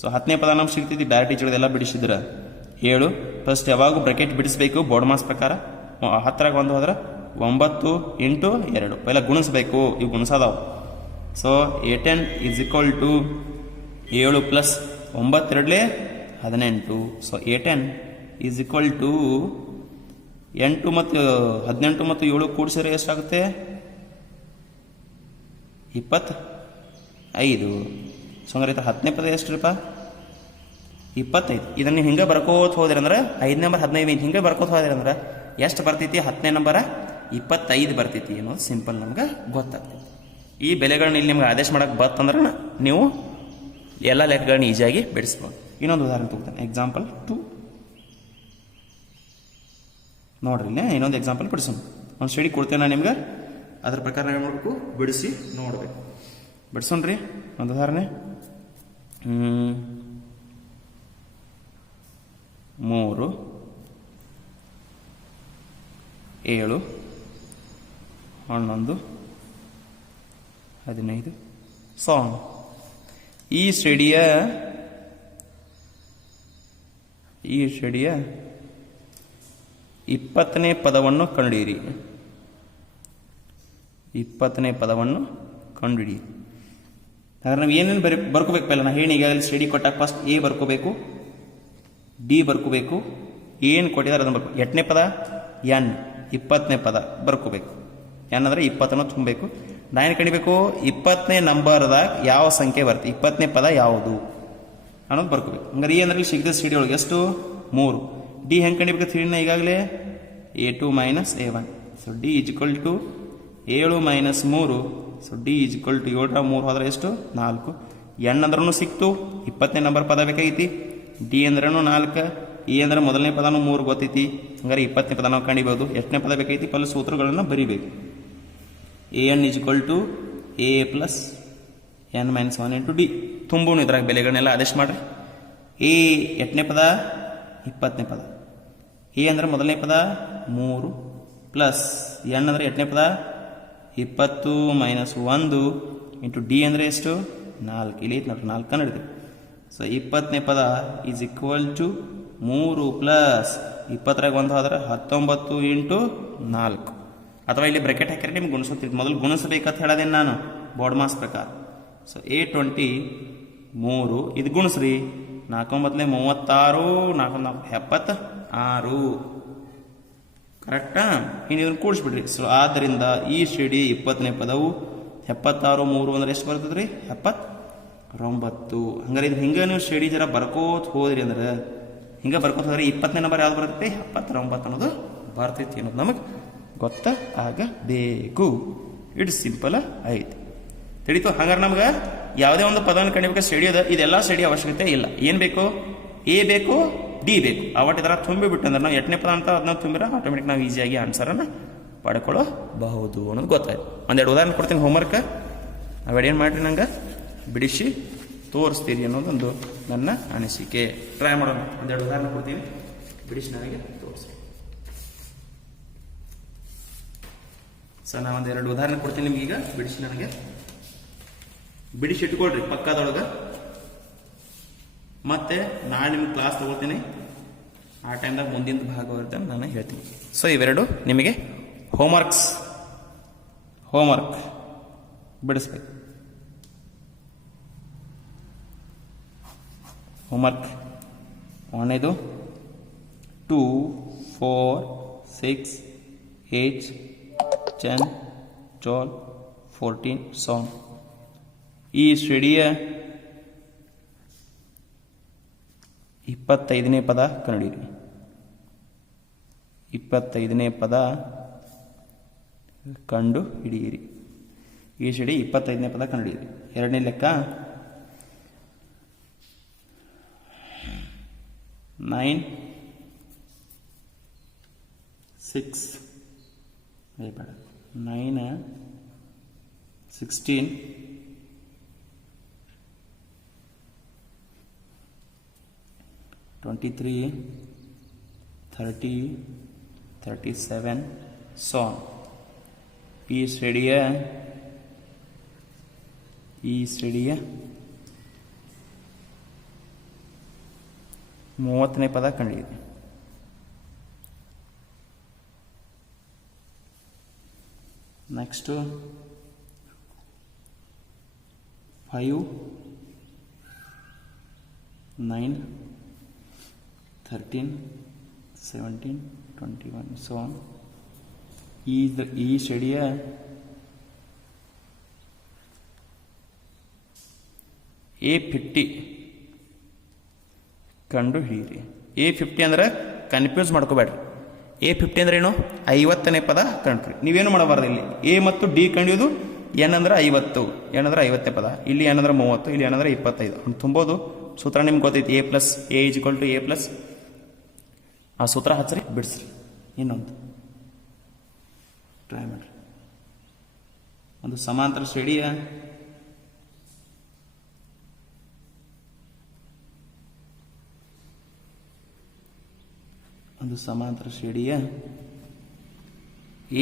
ಸೊ 10ನೇ ಪದ ನಮ್ಗೆ ಸಿಗ್ತೈತಿ. ಡೈರೆಕ್ಟ್ ಟೀಚರ್ ಎಲ್ಲ ಬಿಡಿಸಿದ್ರೆ 7 ಫಸ್ಟ್ ಯಾವಾಗೂ ಬ್ರಾಕೆಟ್ ಬಿಡಿಸ್ಬೇಕು ಬೋರ್ಡ್ ಮಾಸ್ ಪ್ರಕಾರ. 10ರಾಗ 1 ಹೋದ್ರೆ 9 ಇಂಟು 2 ಪೈಲ ಗುಣಿಸ್ಬೇಕು. ಇವು ಗುಣಿಸೋದಾವು. So 8N = 7 plus 9 2 18. So 8N = 8 ಮತ್ತು 18 ಮತ್ತು 7 ಕೂಡಿಸಿದ್ರೆ ಎಷ್ಟಾಗುತ್ತೆ? 25. ಸೊ ಹಂಗಾರೆ 10ನೇ ಪದ ಎಷ್ಟ್ರಿಪ್ಪ? 25. ಇದನ್ನು ಹಿಂಗೆ ಬರ್ಕೋತ ಹೋದ್ರಿ ಅಂದ್ರೆ 5 ನಂಬರ್ 15 ಹಿಂಗೆ ಬರ್ಕೋತ ಹೋದ್ರಿ ಅಂದ್ರೆ ಎಷ್ಟು ಬರ್ತೈತಿ? 10ನೇ ನಂಬರ 25 ಬರ್ತೈತಿ ಅನ್ನೋದು ಸಿಂಪಲ್ ನಮ್ಗೆ ಗೊತ್ತಾಗ್ತೈತಿ. ಈ ಬೆಲೆಗಳನ್ನ ಇಲ್ಲಿ ನಿಮ್ಗೆ ಆದೇಶ ಮಾಡಕ್ಕೆ ಬರ್ತಂದ್ರೆ ನೀವು ಎಲ್ಲ ಲೆಕ್ಕಗಳನ್ನ ಈಸಿಯಾಗಿ ಬಿಡಿಸ್ಬೋದು. ಇನ್ನೊಂದು ಉದಾಹರಣೆ ತಗೋತಾನೆ. ಎಕ್ಸಾಂಪಲ್ 2 ನೋಡ್ರಿ. ಇಲ್ಲೇ ಇನ್ನೊಂದು ಎಕ್ಸಾಂಪಲ್ ಬಿಡಿಸೋಣ. ಒಂದು ಸ್ಟಡಿ ಕೊಡ್ತೇನೆ ನಾನು ನಿಮ್ಗೆ, ಅದ್ರ ಪ್ರಕಾರ ಏನು ಮಾಡಬೇಕು? ಬಿಡಿಸಿ ನೋಡ್ಬೇಕು. ಬಿಡಿಸೋಣ್ರಿ ಒಂದು ಉದಾಹರಣೆ. 3 7 11 15 ಸಾಂಗ್. ಈ ಶ್ರೇಣಿಯ 20ನೇ ಪದವನ್ನು ಕಂಡುಹಿಡಿಯಿರಿ. 20ನೇ ಪದವನ್ನು ಕಂಡುಹಿಡಿಯಿರಿ. ಹಾಗಾದ್ರೆ ನಾವು ಏನೇನು ಬರ್ಕೋಬೇಕು? ಪೈಲ ನಾ ಹೇಳಿ ಈಗಾಗಲೇ ಸ್ಟಡಿ ಕೊಟ್ಟಾಗ ಫಸ್ಟ್ ಎ ಬರ್ಕೋಬೇಕು, ಡಿ ಬರ್ಕೋಬೇಕು, ಏನು ಕೊಟ್ಟಿದ್ದಾರೆ ಅದನ್ನು ಬರ್ಕೋ. 8ನೇ ಪದ N, 20ನೇ ಪದ ಬರ್ಕೋಬೇಕು. N ಅಂದರೆ 20 ತುಂಬಬೇಕು. ನಾ ಏನು ಕಡಿಬೇಕು? 20ನೇ ನಂಬರ್ದಾಗ ಯಾವ ಸಂಖ್ಯೆ ಬರುತ್ತೆ, 20ನೇ ಪದ ಯಾವುದು ಅನ್ನೋದು ಬರ್ಕೋಬೇಕು. ಹಂಗಾರೆ ಏನಂದ್ರೆ ಸಿಗದ ಸಿಡಿ ಒಳಗೆ ಎಷ್ಟು? 3. ಡಿ ಹೆಂಗೆ ಕಂಡಿಬೇಕು? 3ನ ಈಗಾಗಲೇ A2 minus A1. So D = 7 minus 3. So D = 7 3 ಹೋದ್ರೆ ಎಷ್ಟು? 4. N ಅಂದ್ರೂ ಸಿಕ್ತು, 20ನೇ ನಂಬರ್ ಪದ ಬೇಕಾಗೈತಿ. ಡಿ ಅಂದ್ರೂ 4, ಎ ಅಂದ್ರೆ ಮೊದಲನೇ ಪದನೂ 3 ಗೊತ್ತೈತಿ. ಹಂಗಾರೆ 20ನೇ ಪದ ನಾವು ಕಂಡಿಬೋದು. 8ನೇ ಪದ ಬೇಕಾಗೈತಿ. ಪಲ್ಲ ಸೂತ್ರಗಳನ್ನು ಬರಿಬೇಕು. AN = A plus N - 1 into D. ತುಂಬೋಣ ಇದ್ರಾಗ ಬೆಲೆಗಳನ್ನೆಲ್ಲ ಆದೇಶ ಮಾಡ್ರಿ. ಎ 8ನೇ ಪದ, 20ನೇ ಪದ. ಎ ಅಂದ್ರೆ ಮೊದಲನೇ ಪದ 3 ಪ್ಲಸ್ N ಅಂದ್ರೆ 8ನೇ ಪದ 20 ಮೈನಸ್ 1 ಇಂಟು ಡಿ ಅಂದರೆ ಎಷ್ಟು? 4. ಇಲ್ಲಿ ಐತೆ ನೋಡ್ರಿ, 4 ಕನ್ನಡಿದೆ. ಸೊ 20ನೇ ಪದ = 3 ಪ್ಲಸ್ 20ರಾಗ 1 ಹೋದ್ರೆ 19 ಇಂಟು 4. ಅಥವಾ ಇಲ್ಲಿ ಬ್ರಾಕೆಟ್ ಹಾಕಿದ್ರೆ ನಿಮ್ಗೆ ಗುಣಿಸುತ್ತೀವಿ. ಮೊದಲು ಗುಣಿಸಬೇಕಂತ ಹೇಳೋದೇನು ನಾನು ಬೋರ್ಡ್ ಮಾಸ್ ಪ್ರಕಾರ. ಸೊ 820 3 ಇದು ಗುಣಿಸ್ರಿ. 4 9 36, 4 76 ಕರೆಕ್ಟಾ? ಇನ್ನು ಇದನ್ನು ಕೂಡಿಸ್ಬಿಡ್ರಿ. ಸೊ ಆದ್ದರಿಂದ ಈ ಶ್ರೇಣಿ 20ನೇ ಪದವು 76 3 ಅಂದ್ರೆ ಎಷ್ಟು ಬರ್ತದೆ ರೀ? 79. ಹಂಗಾರೆ ಇದು ಹಿಂಗೆ ನೀವು ಶ್ರೇಣಿ ಜರ ಬರ್ಕೋತ ಹೋದ್ರಿ ಅಂದ್ರೆ ಹಿಂಗೆ ಬರ್ಕೋತ ಹೋದ್ರೆ 20ನೇ ನಂಬರ್ ಯಾವ್ದು ಬರ್ತೈತಿ? 79 ಅನ್ನೋದು ಬರ್ತೈತಿ ಅನ್ನೋದು ನಮಗೆ ಗೊತ್ತಾಗಬೇಕು. ಇಟ್ ಸಿಂಪಲ್ ಐತಿ. ತಿಳಿತು? ಹಂಗಾರೆ ನಮ್ಗೆ ಯಾವುದೇ ಒಂದು ಪದವನ್ನು ಕಂಡಿಬೇಕು ಸ್ಟಡಿ ಅದ. ಇದೆಲ್ಲ ಸ್ಟಡಿ ಅವಶ್ಯಕತೆ ಇಲ್ಲ. ಏನು ಬೇಕು? ಎ ಬೇಕು, ಡಿ ಬೇಕು. ಅವಟ್ಟು ಇದರ ತುಂಬಿಬಿಟ್ಟು ಅಂದ್ರೆ ನಾವು 8ನೇ ಪದ ಅಂತ ಅದನ್ನ ತುಂಬಿರ ಆಟೋಮೆಟಿಕ್ ನಾವು ಈಸಿಯಾಗಿ ಆನ್ಸರನ್ನು ಪಡ್ಕೊಳ್ಳಬಹುದು ಅನ್ನೋದು ಗೊತ್ತಾಯ್ತು. ಒಂದೆರಡು ಉದಾಹರಣೆ ಕೊಡ್ತೀನಿ ಹೋಮ್ವರ್ಕ್, ಅವೇಡೇನು ಮಾಡಿರಿ ನಂಗೆ ಬಿಡಿಸಿ ತೋರಿಸ್ತೀರಿ ಅನ್ನೋದೊಂದು ನನ್ನ ಅನಿಸಿಕೆ. ಟ್ರೈ ಮಾಡೋಣ. ಒಂದೆರಡು ಉದಾಹರಣೆ ಕೊಡ್ತೀನಿ, ಬಿಡಿಸಿ ನನಗೆ ತೋರಿಸಿ. ಸರ್ ನಾನು ಒಂದೆರಡು ಉದಾಹರಣೆ ಕೊಡ್ತೀನಿ ನಿಮ್ಗೆ. ಈಗ ಬಿಡಿಸಿ ನನಗೆ ಬಿಡಿಸಿ ಇಟ್ಕೊಳ್ರಿ ಪಕ್ಕದೊಳಗೆ. ಮತ್ತೆ ನಾಳೆ ನಿಮ್ಗೆ ಕ್ಲಾಸ್ ತಗೋತೀನಿ, ಆ ಟೈಮ್ದಾಗ ಮುಂದಿನ ಭಾಗವರ್ತ ನಾನು ಹೇಳ್ತೀನಿ. ಸೊ ಇವೆರಡು ನಿಮಗೆ ಹೋಮ್ವರ್ಕ್ ಬಿಡಿಸ್ಬೇಕು. ಹೋಮ್ವರ್ಕ್ ಒಂದೇದು 2, 4, 6, 8, 10, 12, 14 ಸೌಂಡ್. ಈ ಶ್ರೇಣಿಯ 25ನೇ ಪದ ಕಂಡುಹಿಡಿಯಿರಿ. 25ನೇ ಪದ ಕಂಡು ಹಿಡಿಯಿರಿ. ಈ ಶ್ರೇಣಿ 25ನೇ ಪದ ಕಂಡುಹಿಡಿಯಿರಿ. ಎರಡನೇ ಲೆಕ್ಕ 9, 6 9, 16, 23, 30, 37 ಸೋನ್. ಈ ಶ್ರೇಣಿಯ 30ನೇ ಪದ ಕಂಡಿದೆ. Next 5, 9, 13, 17, 21 so on. ಈ ಶ್ರೇಣಿಯ A50 ಕಂಡು ಹಿಡಿಯಿರಿ. A50 ಅಂದ್ರೆ ಕನ್ಫ್ಯೂಸ್ ಮಾಡ್ಕೋಬೇಡ್ರಿ. A50 ಅಂದ್ರೆ ಏನು? 50ನೇ ಪದ ಕಂಡ್ರಿ. ನೀವೇನು ಮಾಡಬಾರ್ದು, ಇಲ್ಲಿ ಎ ಮತ್ತು ಡಿ ಕಂಡಿಯೋದು. ಎನ್ ಅಂದ್ರೆ 50, ಎನ್ ಅಂದ್ರೆ 50ನೇ ಪದ, ಇಲ್ಲಿ ಎನ್ ಅಂದ್ರೆ 30, ಇಲ್ಲಿ ಎನ್ ಅಂದ್ರೆ 25 ತುಂಬೋದು. ಸೂತ್ರ ನಿಮ್ಗೆ ಗೊತ್ತೈತಿ, A = A+. ಆ ಸೂತ್ರ ಹಚ್ಚ್ರಿ, ಬಿಡಿಸ್ರಿ. ಇನ್ನೊಂದು ಟ್ರೈ ಮಾಡ್ರಿ. ಒಂದು ಸಮಾಂತರ ಶ್ರೇಣಿಯ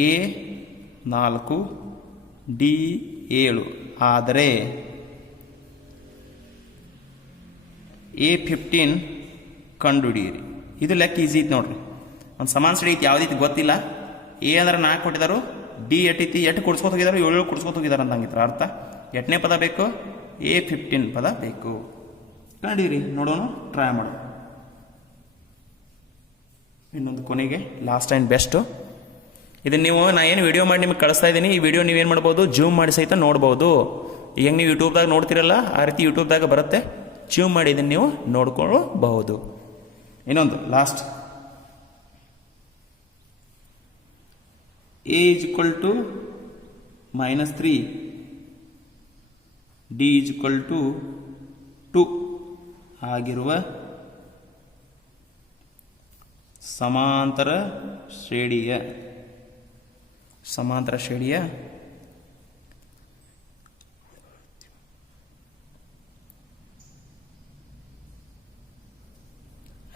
A4, D7 ಆದರೆ A15 ಕಂಡುಹಿಡಿಯಿರಿ. ಇದು ಲೆಕ್ಕ ಈಸಿ ಐತಿ ನೋಡ್ರಿ. ಒಂದು ಸಮಾನ ಶ್ರೇಣಿ ಐತಿ, ಯಾವುದೈತಿ ಗೊತ್ತಿಲ್ಲ. ಎ ಅಂದ್ರೆ 4 ಕೊಟ್ಟಿದ್ದಾರೆ, ಡಿ ಎಟ್ಟೈತಿ, 8 ಕೊಡ್ಸ್ಕೊತ ಹೋಗಿದ್ದಾರೆ, 7 ಕೊಡ್ಸ್ಕೊತ ಹೋಗಿದ್ದಾರೆ ಅಂತ ಹಂಗಿತ್ರ ಅರ್ಥ. 8ನೇ ಪದ ಬೇಕು, A15 ಪದ ಬೇಕು. ಕಂಡಿರಿ, ನೋಡೋಣ, ಟ್ರೈ ಮಾಡೋಣ. ಇನ್ನೊಂದು ಕೊನೆಗೆ ಲಾಸ್ಟ್ ಆ್ಯಂಡ್ ಬೆಸ್ಟು. ಇದನ್ನು ನೀವು ನಾ ಏನು ವಿಡಿಯೋ ಮಾಡಿ ನಿಮಗೆ ಕಳಿಸ್ತಾ ಇದ್ದೀನಿ. ಈ ವಿಡಿಯೋ ನೀವೇನು ಮಾಡ್ಬೋದು, ಜೂಮ್ ಮಾಡಿ ಸಹಿತ ನೋಡ್ಬೋದು. ಈಗ ನೀವು ಯೂಟ್ಯೂಬ್ದಾಗ ನೋಡ್ತಿರಲ್ಲ, ಆ ರೀತಿ ಯೂಟ್ಯೂಬ್ದಾಗ ಬರುತ್ತೆ. ಜೂಮ್ ಮಾಡಿ ಇದನ್ನು ನೀವು ನೋಡ್ಕೊಳ್ಳಬಹುದು. ಇನ್ನೊಂದು ಲಾಸ್ಟ್, A = -3, D = 2 ಆಗಿರುವ ಸಮಾಂತರ ಶ್ರೇಣಿಯ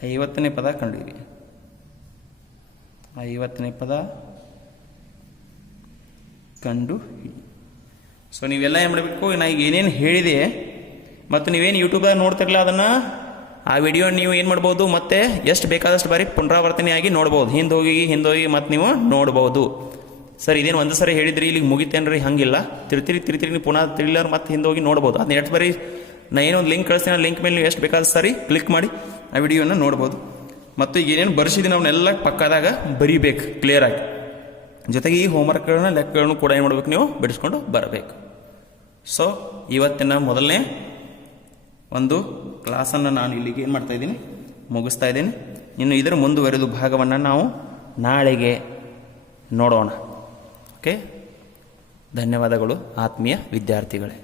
50ನೇ ಪದ ಕಂಡುಹಿಡಿ. 50ನೇ ಪದ ಕಂಡು ಹಿಡಿ. ಸೊ ನೀವೆಲ್ಲ ಏನು ಮಾಡಬೇಕು, ನಾ ಈಗ ಏನೇನು ಹೇಳಿದೆ ಮತ್ತು ನೀವೇನು ಯೂಟ್ಯೂಬ್ದಾಗ ನೋಡ್ತಿರಲ್ಲ ಅದನ್ನು, ಆ ವಿಡಿಯೋ ನೀವು ಏನು ಮಾಡ್ಬೋದು, ಮತ್ತೆ ಎಷ್ಟು ಬೇಕಾದಷ್ಟು ಬಾರಿ ಪುನರಾವರ್ತನೆಯಾಗಿ ನೋಡ್ಬೋದು. ಹಿಂದೋಗಿ ಮತ್ತೆ ನೀವು ನೋಡ್ಬೋದು. ಸರ್ ಇದೇನು ಒಂದು ಸರಿ ಹೇಳಿದ್ರಿ ಇಲ್ಲಿಗೆ ಮುಗಿತೇನ್ರಿ, ಹಂಗಿಲ್ಲ. ತಿರ್ತಿರಿ ನೀವು ಪುನಃ ತಿಳಿಲಾರ ಮತ್ತೆ ಹಿಂದೋಗಿ ನೋಡ್ಬೋದು. ಅದನ್ನ ಎಷ್ಟು ಬಾರಿ ನಾ ಏನೊಂದು ಲಿಂಕ್ ಕಳಿಸ್ತೀನಿ, ಆ ಲಿಂಕ್ ಮೇಲೆ ನೀವು ಎಷ್ಟು ಬೇಕಾದಷ್ಟು ಸಾರಿ ಕ್ಲಿಕ್ ಮಾಡಿ ಆ ವಿಡಿಯೋನ ನೋಡ್ಬೋದು. ಮತ್ತು ಏನೇನು ಬರ್ಸಿದ್ದೀನಿ ಅವನ್ನೆಲ್ಲ ಪಕ್ಕದಾಗ ಬರೀಬೇಕು ಕ್ಲಿಯರಾಗಿ. ಜೊತೆಗೆ ಈ ಹೋಮ್ವರ್ಕ್ಗಳನ್ನ ಲೆಕ್ಕಗಳನ್ನು ಕೂಡ ಏನು ಮಾಡ್ಬೇಕು, ನೀವು ಬಿಡಿಸ್ಕೊಂಡು ಬರಬೇಕು. ಸೊ ಇವತ್ತಿನ ಮೊದಲನೇ ಒಂದು ಕ್ಲಾಸನ್ನು ನಾನು ಇಲ್ಲಿಗೆ ಏನು ಮಾಡ್ತಾ ಇದ್ದೀನಿ, ಮುಗಿಸ್ತಾ ಇದ್ದೀನಿ. ಇನ್ನು ಇದರ ಮುಂದುವರೆದ ಭಾಗವನ್ನು ನಾವು ನಾಳೆಗೆ ನೋಡೋಣ. ಓಕೆ, ಧನ್ಯವಾದಗಳು ಆತ್ಮೀಯ ವಿದ್ಯಾರ್ಥಿಗಳೇ.